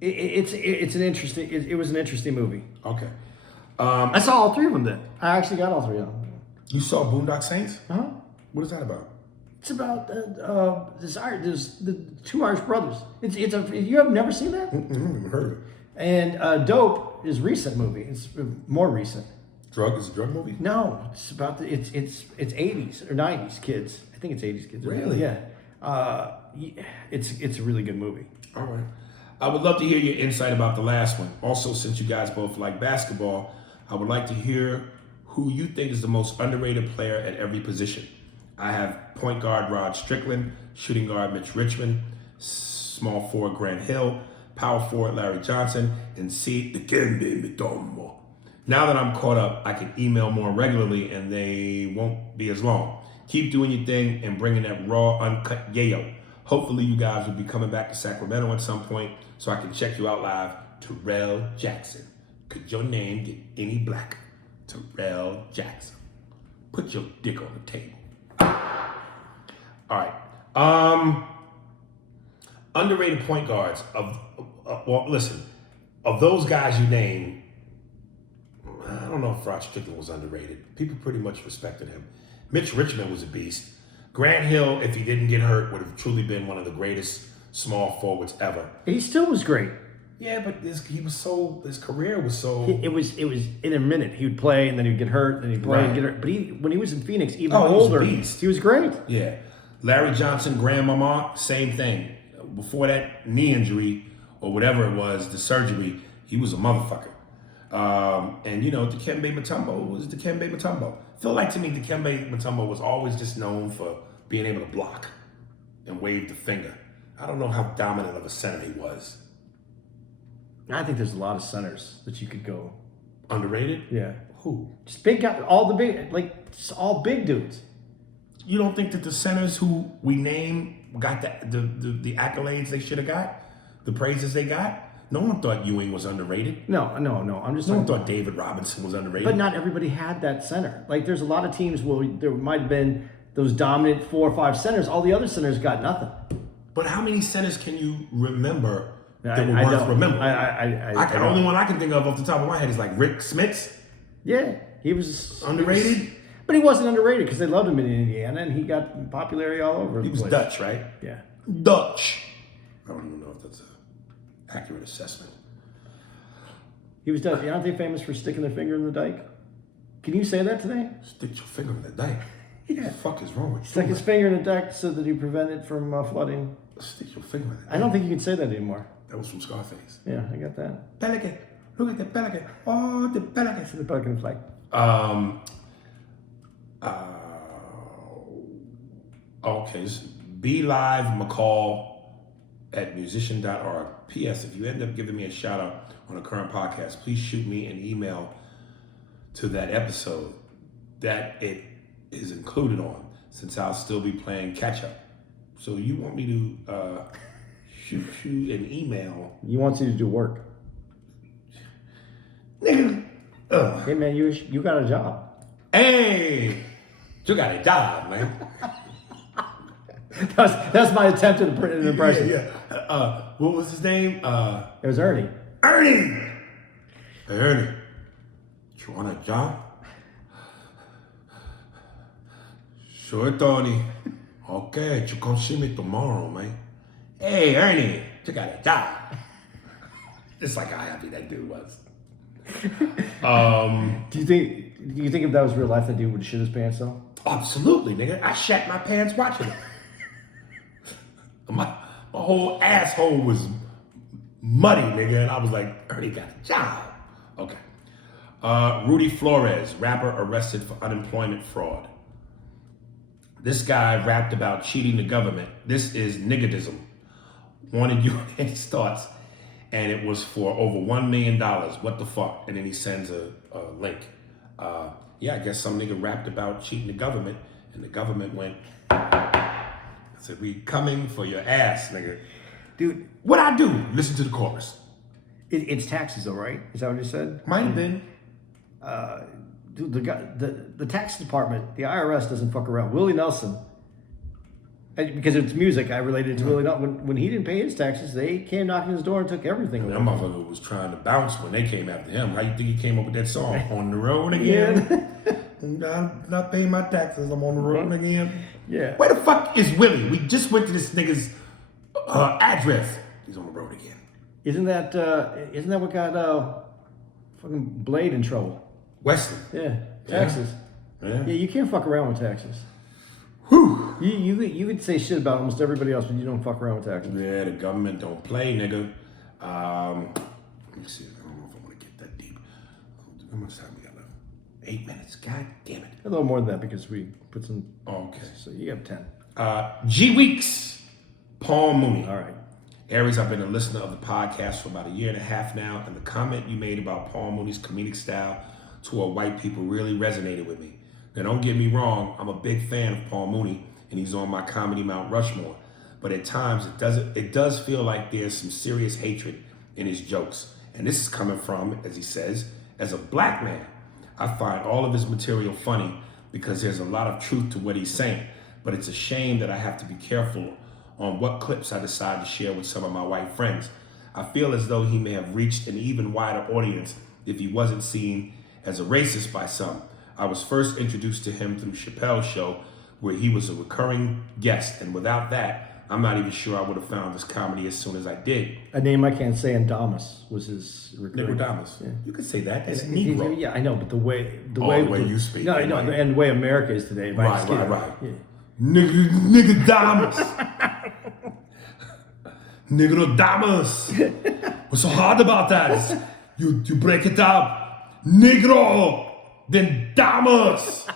It's an interesting. It was an interesting movie. Okay. I saw all three of them then. I actually got all three of them. You saw Boondock Saints? Uh-huh. What is that about? It's about there's the two Irish brothers. You have never seen that? I haven't heard of it. And Dope is a recent movie. It's more recent. Is a drug movie? No, it's about it's 80s or 90s kids. I think it's 80s kids. Really? Yeah. It's a really good movie. All right. I would love to hear your insight about the last one. Also, since you guys both like basketball, I would like to hear who you think is the most underrated player at every position. I have point guard Rod Strickland, shooting guard Mitch Richmond, small forward Grant Hill, power forward Larry Johnson, and Dikembe Mutombo. Now that I'm caught up, I can email more regularly and they won't be as long. Keep doing your thing and bringing that raw, uncut yayo. Hopefully you guys will be coming back to Sacramento at some point so I can check you out live. Terrell Jackson. Could your name get any blacker? Terrell Jackson. Put your dick on the table. All right. Underrated point guards of those guys you named, I don't know if Rod Strickland was underrated. People pretty much respected him. Mitch Richmond was a beast. Grant Hill, if he didn't get hurt, would have truly been one of the greatest small forwards ever. He still was great. Yeah, but his career was so. It was in a minute. He would play and then he'd get hurt, and he'd play and get hurt. But when he was in Phoenix, even older, he was great. Yeah. Larry Johnson, grandmama, same thing. Before that knee injury or whatever it was, the surgery, he was a motherfucker. And Dikembe Mutombo was Dikembe Mutombo. Feel like to me, Dikembe Mutombo was always just known for being able to block and wave the finger. I don't know how dominant of a center he was. I think there's a lot of centers that you could go. Underrated? Yeah. Who? Just big guys, all big dudes. You don't think that the centers who we name got the accolades they should have got? The praises they got? No one thought Ewing was underrated. No. I'm just no one talking thought David Robinson was underrated. But not everybody had that center. Like there's a lot of teams where there might have been those dominant 4 or 5 centers. All the other centers got nothing. But how many centers can you remember that were I worth don't. remembering? I the only one I can think of off the top of my head is like Rick Smits. Yeah, he was underrated. But he wasn't underrated because they loved him in Indiana, and he got popularity all over. He was Dutch, right? Yeah, Dutch. I don't even know if that's an accurate assessment. He was Dutch. Aren't they famous for sticking their finger in the dike? Can you say that today? Stick your finger in the dike. Yeah. What the fuck is wrong with you? Stick his finger in the dike so that he prevented from flooding. Stick your finger in the dike. I don't think you can say that anymore. That was from Scarface. Yeah, I got that. Pelican. Look at the pelican. Oh, the pelican. It's the pelican flag. Okay, Be Live McCall at musician.org. P.S. If you end up giving me a shout out on a current podcast, please shoot me an email to that episode that it is included on, since I'll still be playing catch up. So you want me to shoot you an email? He wants you to do work. Nigga. Hey man, you got a job. Hey, you got a job, man. That's my attempt at an impression. Yeah. What was his name? It was Ernie. Ernie. Hey, Ernie. You want a job? Sure, Tony. Okay, you come see me tomorrow, man. Hey, Ernie, you got a job. It's like how happy that dude was. Do you think if that was real life, that dude would shit his pants though? Absolutely, nigga. I shat my pants watching it. My whole asshole was muddy, nigga, and I was like, Ernie got a job. Okay. Rudy Flores, rapper arrested for unemployment fraud. This guy rapped about cheating the government. This is niggadism. Wanted you in his thoughts, and it was for over $1 million. What the fuck? And then he sends a link. Yeah, I guess some nigga rapped about cheating the government, and the government went, said, we coming for your ass, nigga. Dude, What I do? Listen to the chorus. it's taxes though, right? Is that what you said? Might have been. Dude, the tax department, the IRS doesn't fuck around. Willie Nelson, because it's music, I related to Willie Nelson. When he didn't pay his taxes, they came knocking his door and took everything away. That motherfucker was trying to bounce when they came after him. How you think he came up with that song? On the road again? I'm not paying my taxes. I'm on the road again. Yeah. Where the fuck is Willie? We just went to this nigga's address. He's on the road again. Isn't that what got fucking Blade in trouble? Wesley. Yeah, taxes. Yeah. Yeah, you can't fuck around with taxes. Whew. You could say shit about almost everybody else, but you don't fuck around with taxes. Yeah, the government don't play, nigga. Let me see. I don't know if I want to get that deep. How much time we got left? 8 minutes. God damn it. A little more than that because we put some. Okay. So you got 10. G Weeks. Paul Mooney. All right. Aries, I've been a listener of the podcast for about 1.5 years now, and the comment you made about Paul Mooney's comedic style toward white people really resonated with me. Now, don't get me wrong, I'm a big fan of Paul Mooney, and he's on my comedy Mount Rushmore. But at times, it does feel like there's some serious hatred in his jokes. And this is coming from, as he says, as a black man. I find all of his material funny because there's a lot of truth to what he's saying. But it's a shame that I have to be careful on what clips I decide to share with some of my white friends. I feel as though he may have reached an even wider audience if he wasn't seen as a racist by some. I was first introduced to him through Chappelle's show, where he was a recurring guest, and without that, I'm not even sure I would have found this comedy as soon as I did. A name I can't say, and Damas was his recurring. Nicodamus. Yeah. You could say that. That's Negro. Yeah, I know, but the way you speak. No, I know, and the way America is today. Right. Yeah. Nicodamus. Nicodamus. What's so hard about that? Is you break it up. Negro. Then Damas.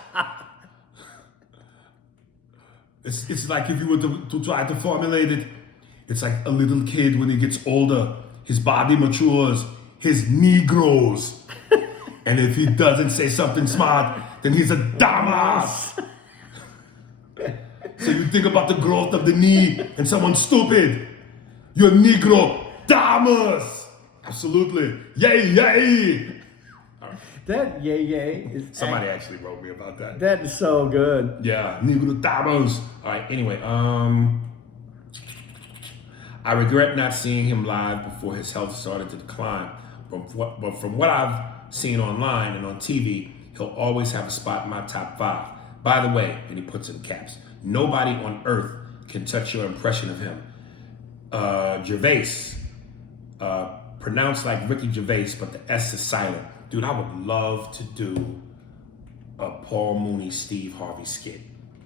It's like if you were to try to formulate it, it's like a little kid when he gets older, his body matures, his knee grows. And if he doesn't say something smart, then he's a Damas. So you think about the growth of the knee and someone stupid. You're Negro Damas. Absolutely. Yay, yay. That yay is Somebody actually wrote me about that. That is so good. Yeah, Negro Damas. All right, anyway, I regret not seeing him live before his health started to decline. But from what I've seen online and on TV, he'll always have a spot in my top 5. By the way, and he puts in caps, nobody on earth can touch your impression of him. Gervais, pronounced like Ricky Gervais, but the S is silent. Dude, I would love to do a Paul Mooney, Steve Harvey skit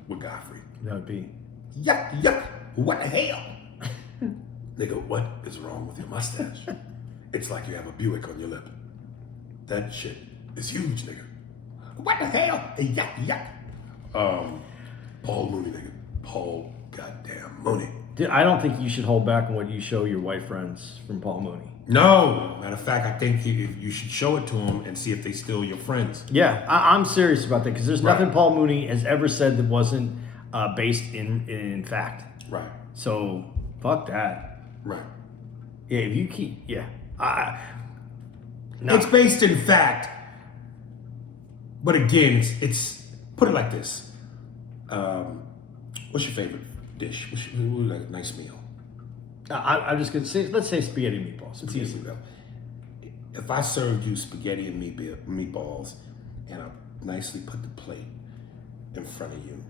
with Godfrey. That would be. Yuck, yuck, what the hell? Nigga, what is wrong with your mustache? It's like you have a Buick on your lip. That shit is huge, nigga. What the hell? Yuck. Paul Mooney, nigga. Paul goddamn Mooney. Dude, I don't think you should hold back on what you show your white friends from Paul Mooney. No. Matter of fact, I think you should show it to them and see if they still your friends. Yeah, I'm serious about that because there's nothing Paul Mooney has ever said that wasn't based in fact. Right. So fuck that. Right. Yeah, if you keep no. It's based in fact, but again, it's put it like this. What's your favorite dish? What's like a nice meal? I'm just gonna say, let's say spaghetti and meatballs. It's easy. If I served you spaghetti and meatballs, and I nicely put the plate in front of you,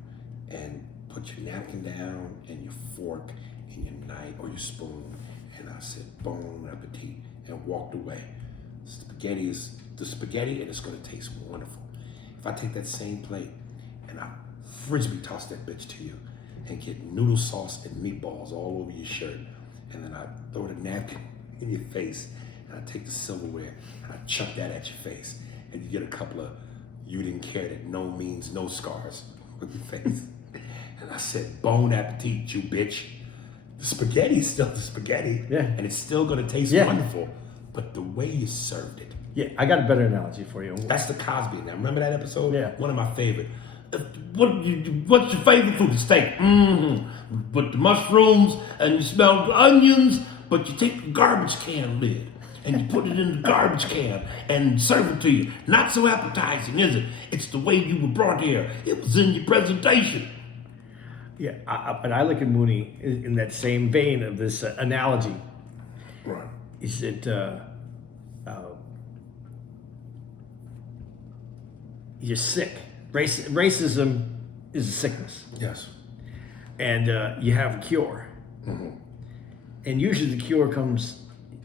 and put your napkin down and your fork and your knife or your spoon, and I said bon appetit and walked away. Spaghetti is the spaghetti, and it's gonna taste wonderful. If I take that same plate and I frisbee toss that bitch to you and get noodle sauce and meatballs all over your shirt, and then I throw the napkin in your face, and I take the silverware and I chuck that at your face, and you get a couple of you didn't care that no means no scars with your face. And I said, bon appetit, you bitch. The spaghetti is still the spaghetti, and it's still gonna taste wonderful, but the way you served it. Yeah, I got a better analogy for you. That's the Cosby. Now, remember that episode? Yeah. One of my favorite. What's your favorite food? The steak. But the mushrooms, and you smell the onions, but you take the garbage can lid and you put it in the garbage can and serve it to you. Not so appetizing, is it? It's the way you were brought here. It was in your presentation. Yeah, but I look at Mooney in that same vein of this analogy. Right. He said, you're sick. Racism is a sickness. Yes. And you have a cure. Mm-hmm. And usually the cure comes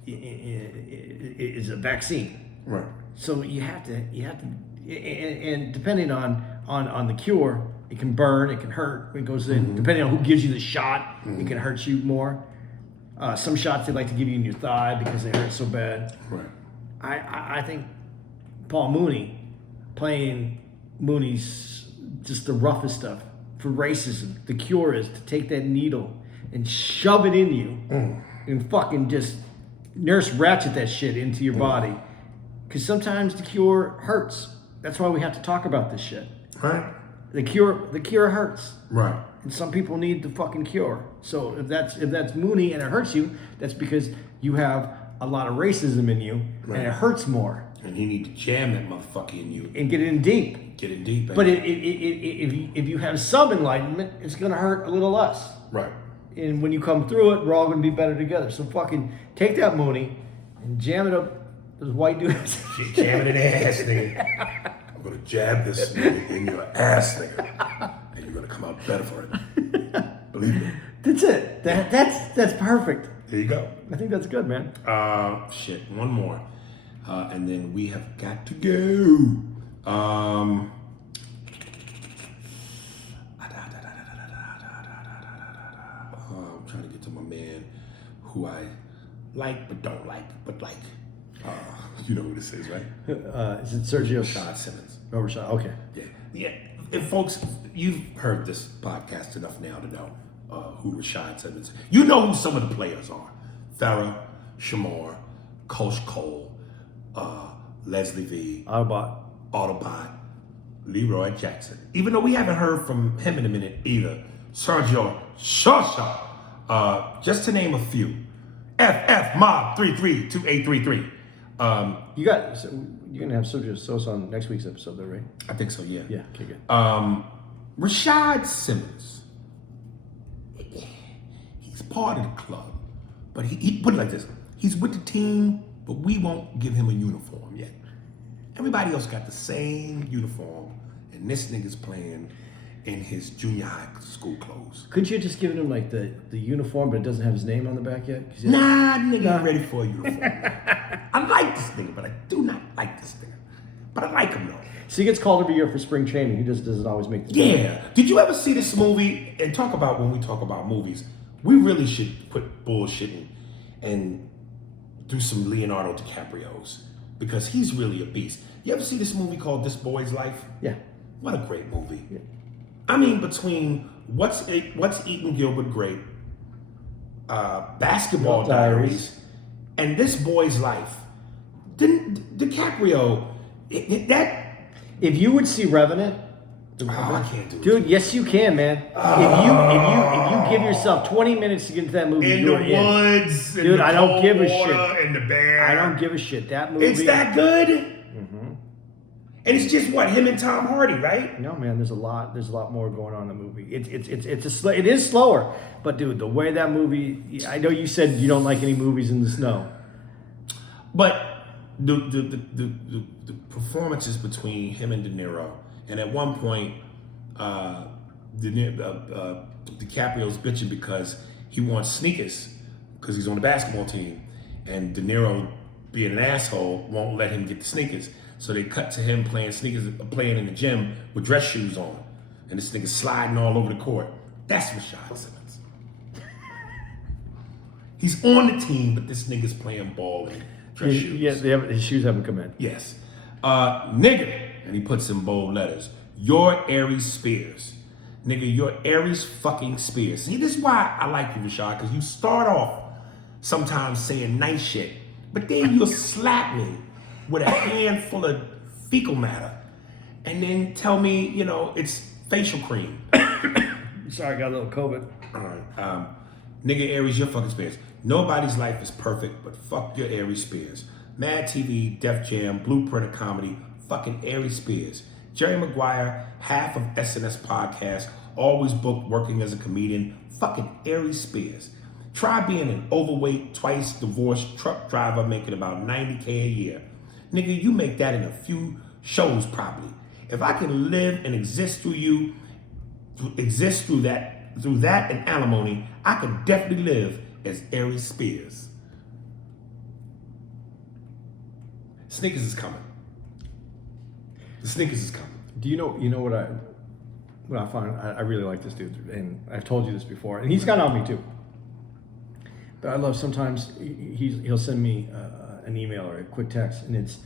is a vaccine. Right. So you have to, and depending on the cure, it can burn, it can hurt when it goes in. Depending on who gives you the shot, it can hurt you more. Some shots they like to give you in your thigh because they hurt so bad. Right. I think Paul Mooney playing Mooney's just the roughest stuff for racism. The cure is to take that needle and shove it in you and fucking just Nurse Ratchet that shit into your body. Because sometimes the cure hurts. That's why we have to talk about this shit. Right. The cure hurts. Right. And some people need the fucking cure. So if that's Mooney and it hurts you, that's because you have a lot of racism in you and it hurts more. And he need to jam that motherfucker in you. And get it in deep. Get it deep. But if you have some enlightenment, it's going to hurt a little less. Right. And when you come through it, we're all going to be better together. So fucking take that Mooney and jam it up those white dudes. Jam it in the ass, nigga. I'm going to jab this nigga in your ass, nigga. And you're going to come out better for it. Believe me. That's it. That's perfect. There you go. I think that's good, man. Shit. One more. And then we have got to go. I'm trying to get to my man who I like but don't like, but like. You know who this is, right? Is it Sergio Rashad Simmons. Oh, Rashad. Okay. Yeah. And folks, you've heard this podcast enough now to know who Rashad Simmons is. You know who some of the players are. Farrah, Shamar, Coach Cole, Leslie V, Autobot, Leroy Jackson. Even though we haven't heard from him in a minute either. Sergio Shawshaw. Just to name a few. FF Mob 332833. You're gonna have Sergio Sosa on next week's episode, though, right? I think so, yeah. Yeah. Okay, good. Rashad Simmons. He's part of the club, but he put it like this: he's with the team, but we won't give him a uniform yet. Everybody else got the same uniform, and this nigga's playing in his junior high school clothes. Couldn't you have just given him like the uniform, but it doesn't have his name on the back yet? Nah, nigga ain't ready for a uniform. I like this nigga, but I do not like this nigga. But I like him though. So he gets called every year for spring training. He just doesn't always make the Yeah. team. Did you ever see this movie? And talk about when we talk about movies, we really should quit bullshitting and do some Leonardo DiCaprio's. because he's really a beast. You ever see this movie called This Boy's Life? Yeah. What a great movie. Yeah. I mean, between What's Eating Gilbert Grape, Basketball Diaries, and This Boy's Life, DiCaprio, that... If you would see Revenant, I can't do it. dude, yes you can, man. If you give yourself 20 minutes to get into that movie, In the woods, dude, in the I don't cold give a water, shit. in the bear. I don't give a shit. That movie. It's that good? Mm-hmm. And it's just what, him and Tom Hardy, right? No, man. There's a lot more going on in the movie. It is slower, but dude, the way that movie. I know you said you don't like any movies in the snow, but the performances between him and De Niro, and at one point, DiCaprio's bitching because he wants sneakers because he's on the basketball team, and De Niro, being an asshole, won't let him get the sneakers. So they cut to him playing in the gym with dress shoes on, and this nigga's sliding all over the court. That's Rashad Simmons. He's on the team, but this nigga's playing ball in dress shoes. Yeah, his shoes haven't come in. Yes. Nigga, and he puts in bold letters, you're Aries Spears. Nigga, you're Aries fucking Spears. See, this is why I like you, Rashad, because you start off sometimes saying nice shit, but then you'll slap me with a handful of fecal matter and then tell me, it's facial cream. Sorry, I got a little COVID. All right. Nigga, Aries, you're fucking Spears. Nobody's life is perfect, but fuck your Aries Spears. Mad TV, Def Jam, Blueprint of Comedy, fucking Aries Spears. Jerry Maguire, half of SNS podcast, always booked working as a comedian, fucking Aries Spears. Try being an overweight, twice divorced truck driver making about $90K a year. Nigga, you make that in a few shows probably. If I can live and exist through that and alimony, I can definitely live as Aries Spears. Sneakers is coming. The sneakers is coming. Do you know what I find? I really like this dude, and I've told you this before, and he's got on me too. But I love sometimes he'll send me an email or a quick text, and it's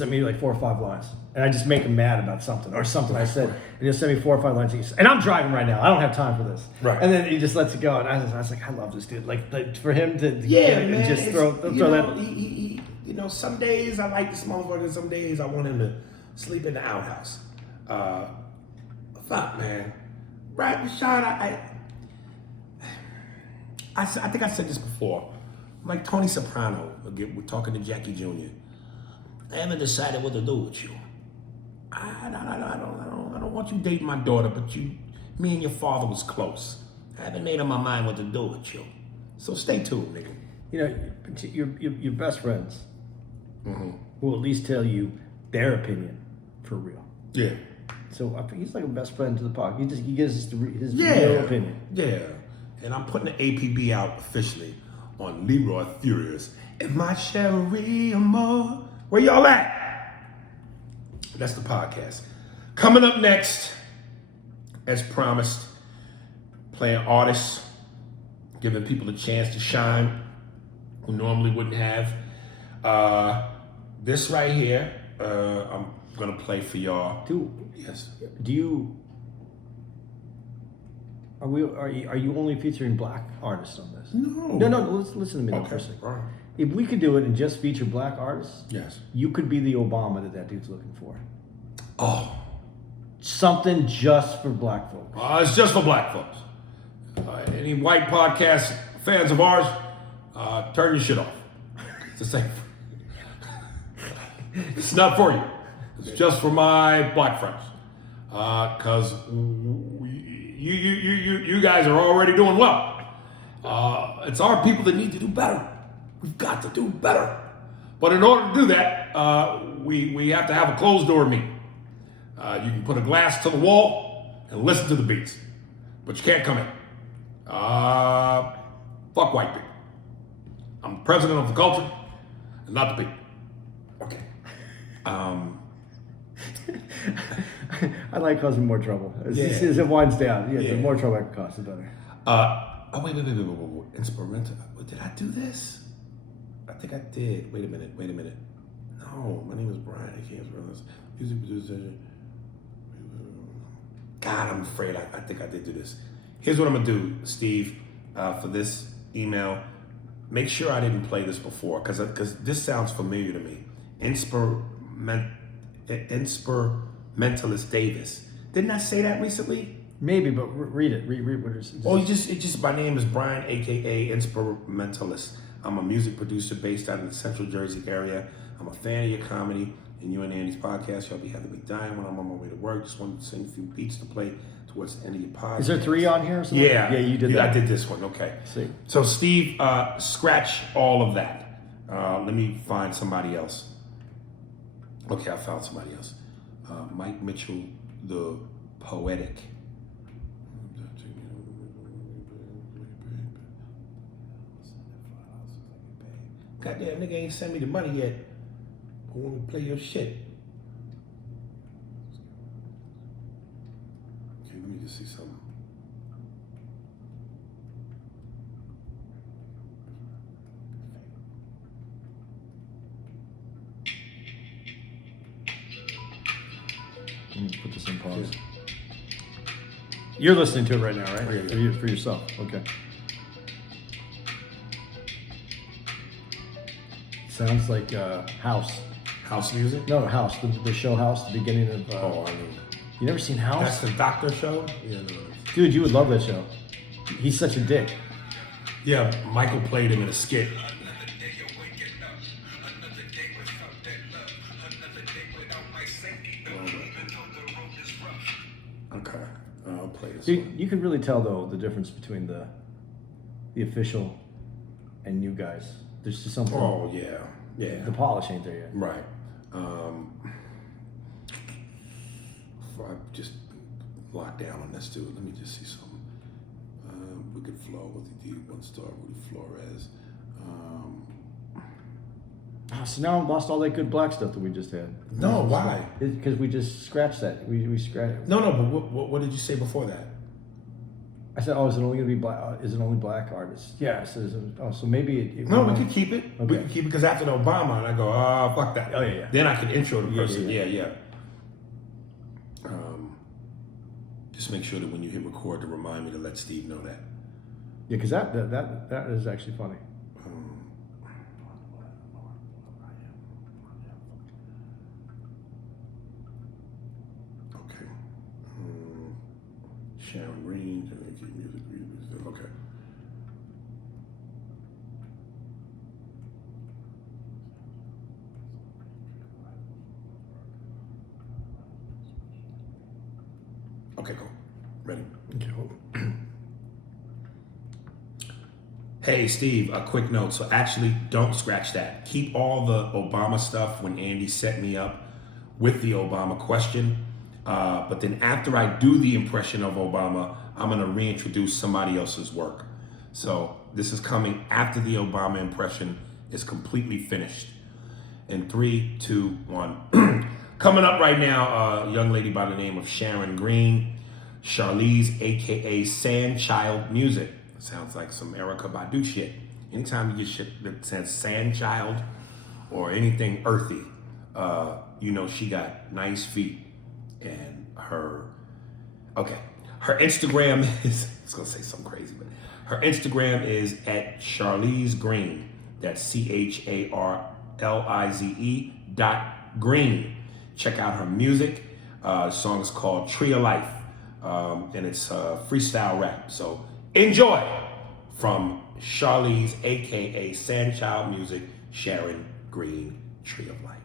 maybe like 4 or 5 lines, and I just make him mad about something or something I said, and he'll send me 4 or 5 lines, and I'm driving right now, I don't have time for this, right? And then he just lets it go, and I was like, I love this dude, like for him to man, just throw that. He, some days I like this motherfucker, some days I want him to sleep in the outhouse. Fuck, man, right, Rashad, I think I said this before. I'm like Tony Soprano. We're talking to Jackie Jr. I haven't decided what to do with you. I don't want you dating my daughter, but me and your father was close. I haven't made up my mind what to do with you. So stay tuned, nigga. Your best friends Mm-hmm. will at least tell you their opinion for real. Yeah. So I think he's like a best friend to the podcast. He gives us his real opinion. Yeah. And I'm putting the APB out officially on Leroy Furious. And my Cherie Amour. Where y'all at? That's the podcast. Coming up next, as promised, playing artists, giving people a chance to shine who normally wouldn't have. This right here, I'm gonna play for y'all. Yes. Are you only featuring black artists on this? No. Listen to me Okay. for a second. All right. If we could do it and just feature black artists, Yes. you could be the Obama that dude's looking for. Oh. Something just for black folks. It's just for black folks. Any white podcast fans of ours, turn your shit off. It's the same. It's not for you. It's just for my black friends. Because you guys are already doing well. It's our people that need to do better. We've got to do better. But in order to do that, we have to have a closed door meeting. You can put a glass to the wall and listen to the beats, but you can't come in. Fuck white people. I'm the president of the culture and not the people. Okay. I like causing more trouble. As it winds down, the more trouble I can cause, the better. Wait. Inspiranta. Did I do this? I think I did. Wait a minute. No, my name is Brian. I can't pronounce. Music producer. God, I'm afraid I think I did do this. Here's what I'm gonna do, Steve, for this email. Make sure I didn't play this before, because this sounds familiar to me. Instrumentalist Davis. Didn't I say that recently? Maybe, but read it. Read what it is. Oh, my name is Brian, aka Instrumentalist. I'm a music producer based out in the Central Jersey area. I'm a fan of your comedy and you and Andy's podcast. Y'all be having me dying when I'm on my way to work. Just wanted to sing a few beats to play towards the end of your podcast. Is there 3 on here or something? Yeah. Yeah, you did that. I did this one, okay. See. So Steve, scratch all of that. Let me find somebody else. Okay, I found somebody else. Mike Mitchell, the Poetic. Goddamn nigga ain't sent me the money yet. I want to play your shit. Okay, let me just see something. Let me put this in pause. You're listening to it right now, right? Yeah. For yourself. Okay. Sounds like House. House music? No, House. The show House. The beginning of. Oh, I know. You never seen House? That's the doctor show? Yeah, no. Dude, you would love that show. He's such a dick. Yeah, Michael played him in a skit. Okay, I'll play this one. You can really tell though the difference between the official and you guys. There's just something. Oh, yeah. Yeah. The polish ain't there yet. Right. I just locked down on this too. Let me just see something. Wicked Flow with the D, 1 star, Rudy Flores. So now I've lost all that good black stuff that we just had. No, why? Because we just scratched that. We scratched. No, but what did you say before that? I said, oh, is it only going to be black? Is it only black artists? Yeah. So maybe it No, we could keep it. Okay. We could keep it because after the Obama, I go, fuck that. Oh, yeah. Then I can intro the person. Yeah. Yeah. Just make sure that when you hit record to remind me to let Steve know that. Yeah, because that is actually funny. Okay. Sharon Green, music. Okay. Okay, cool. Ready? Okay. Hey, Steve, a quick note. So actually, don't scratch that. Keep all the Obama stuff when Andy set me up with the Obama question. But then after I do the impression of Obama, I'm going to reintroduce somebody else's work. So this is coming after the Obama impression is completely finished. In 3, 2, 1. Coming up right now, a young lady by the name of Sharon Green, Charlize, aka Sandchild Music. Sounds like some Erykah Badu shit. Anytime you get shit that says Sandchild or anything earthy, you know she got nice feet. And her Instagram is, I was gonna say something crazy, but her Instagram is at Charlize Green. That's CHARLIZE.Green. Check out her music. The song is called Tree of Life, and it's freestyle rap. So enjoy from Charlize, aka Sandchild Music, Sharon Green, Tree of Life.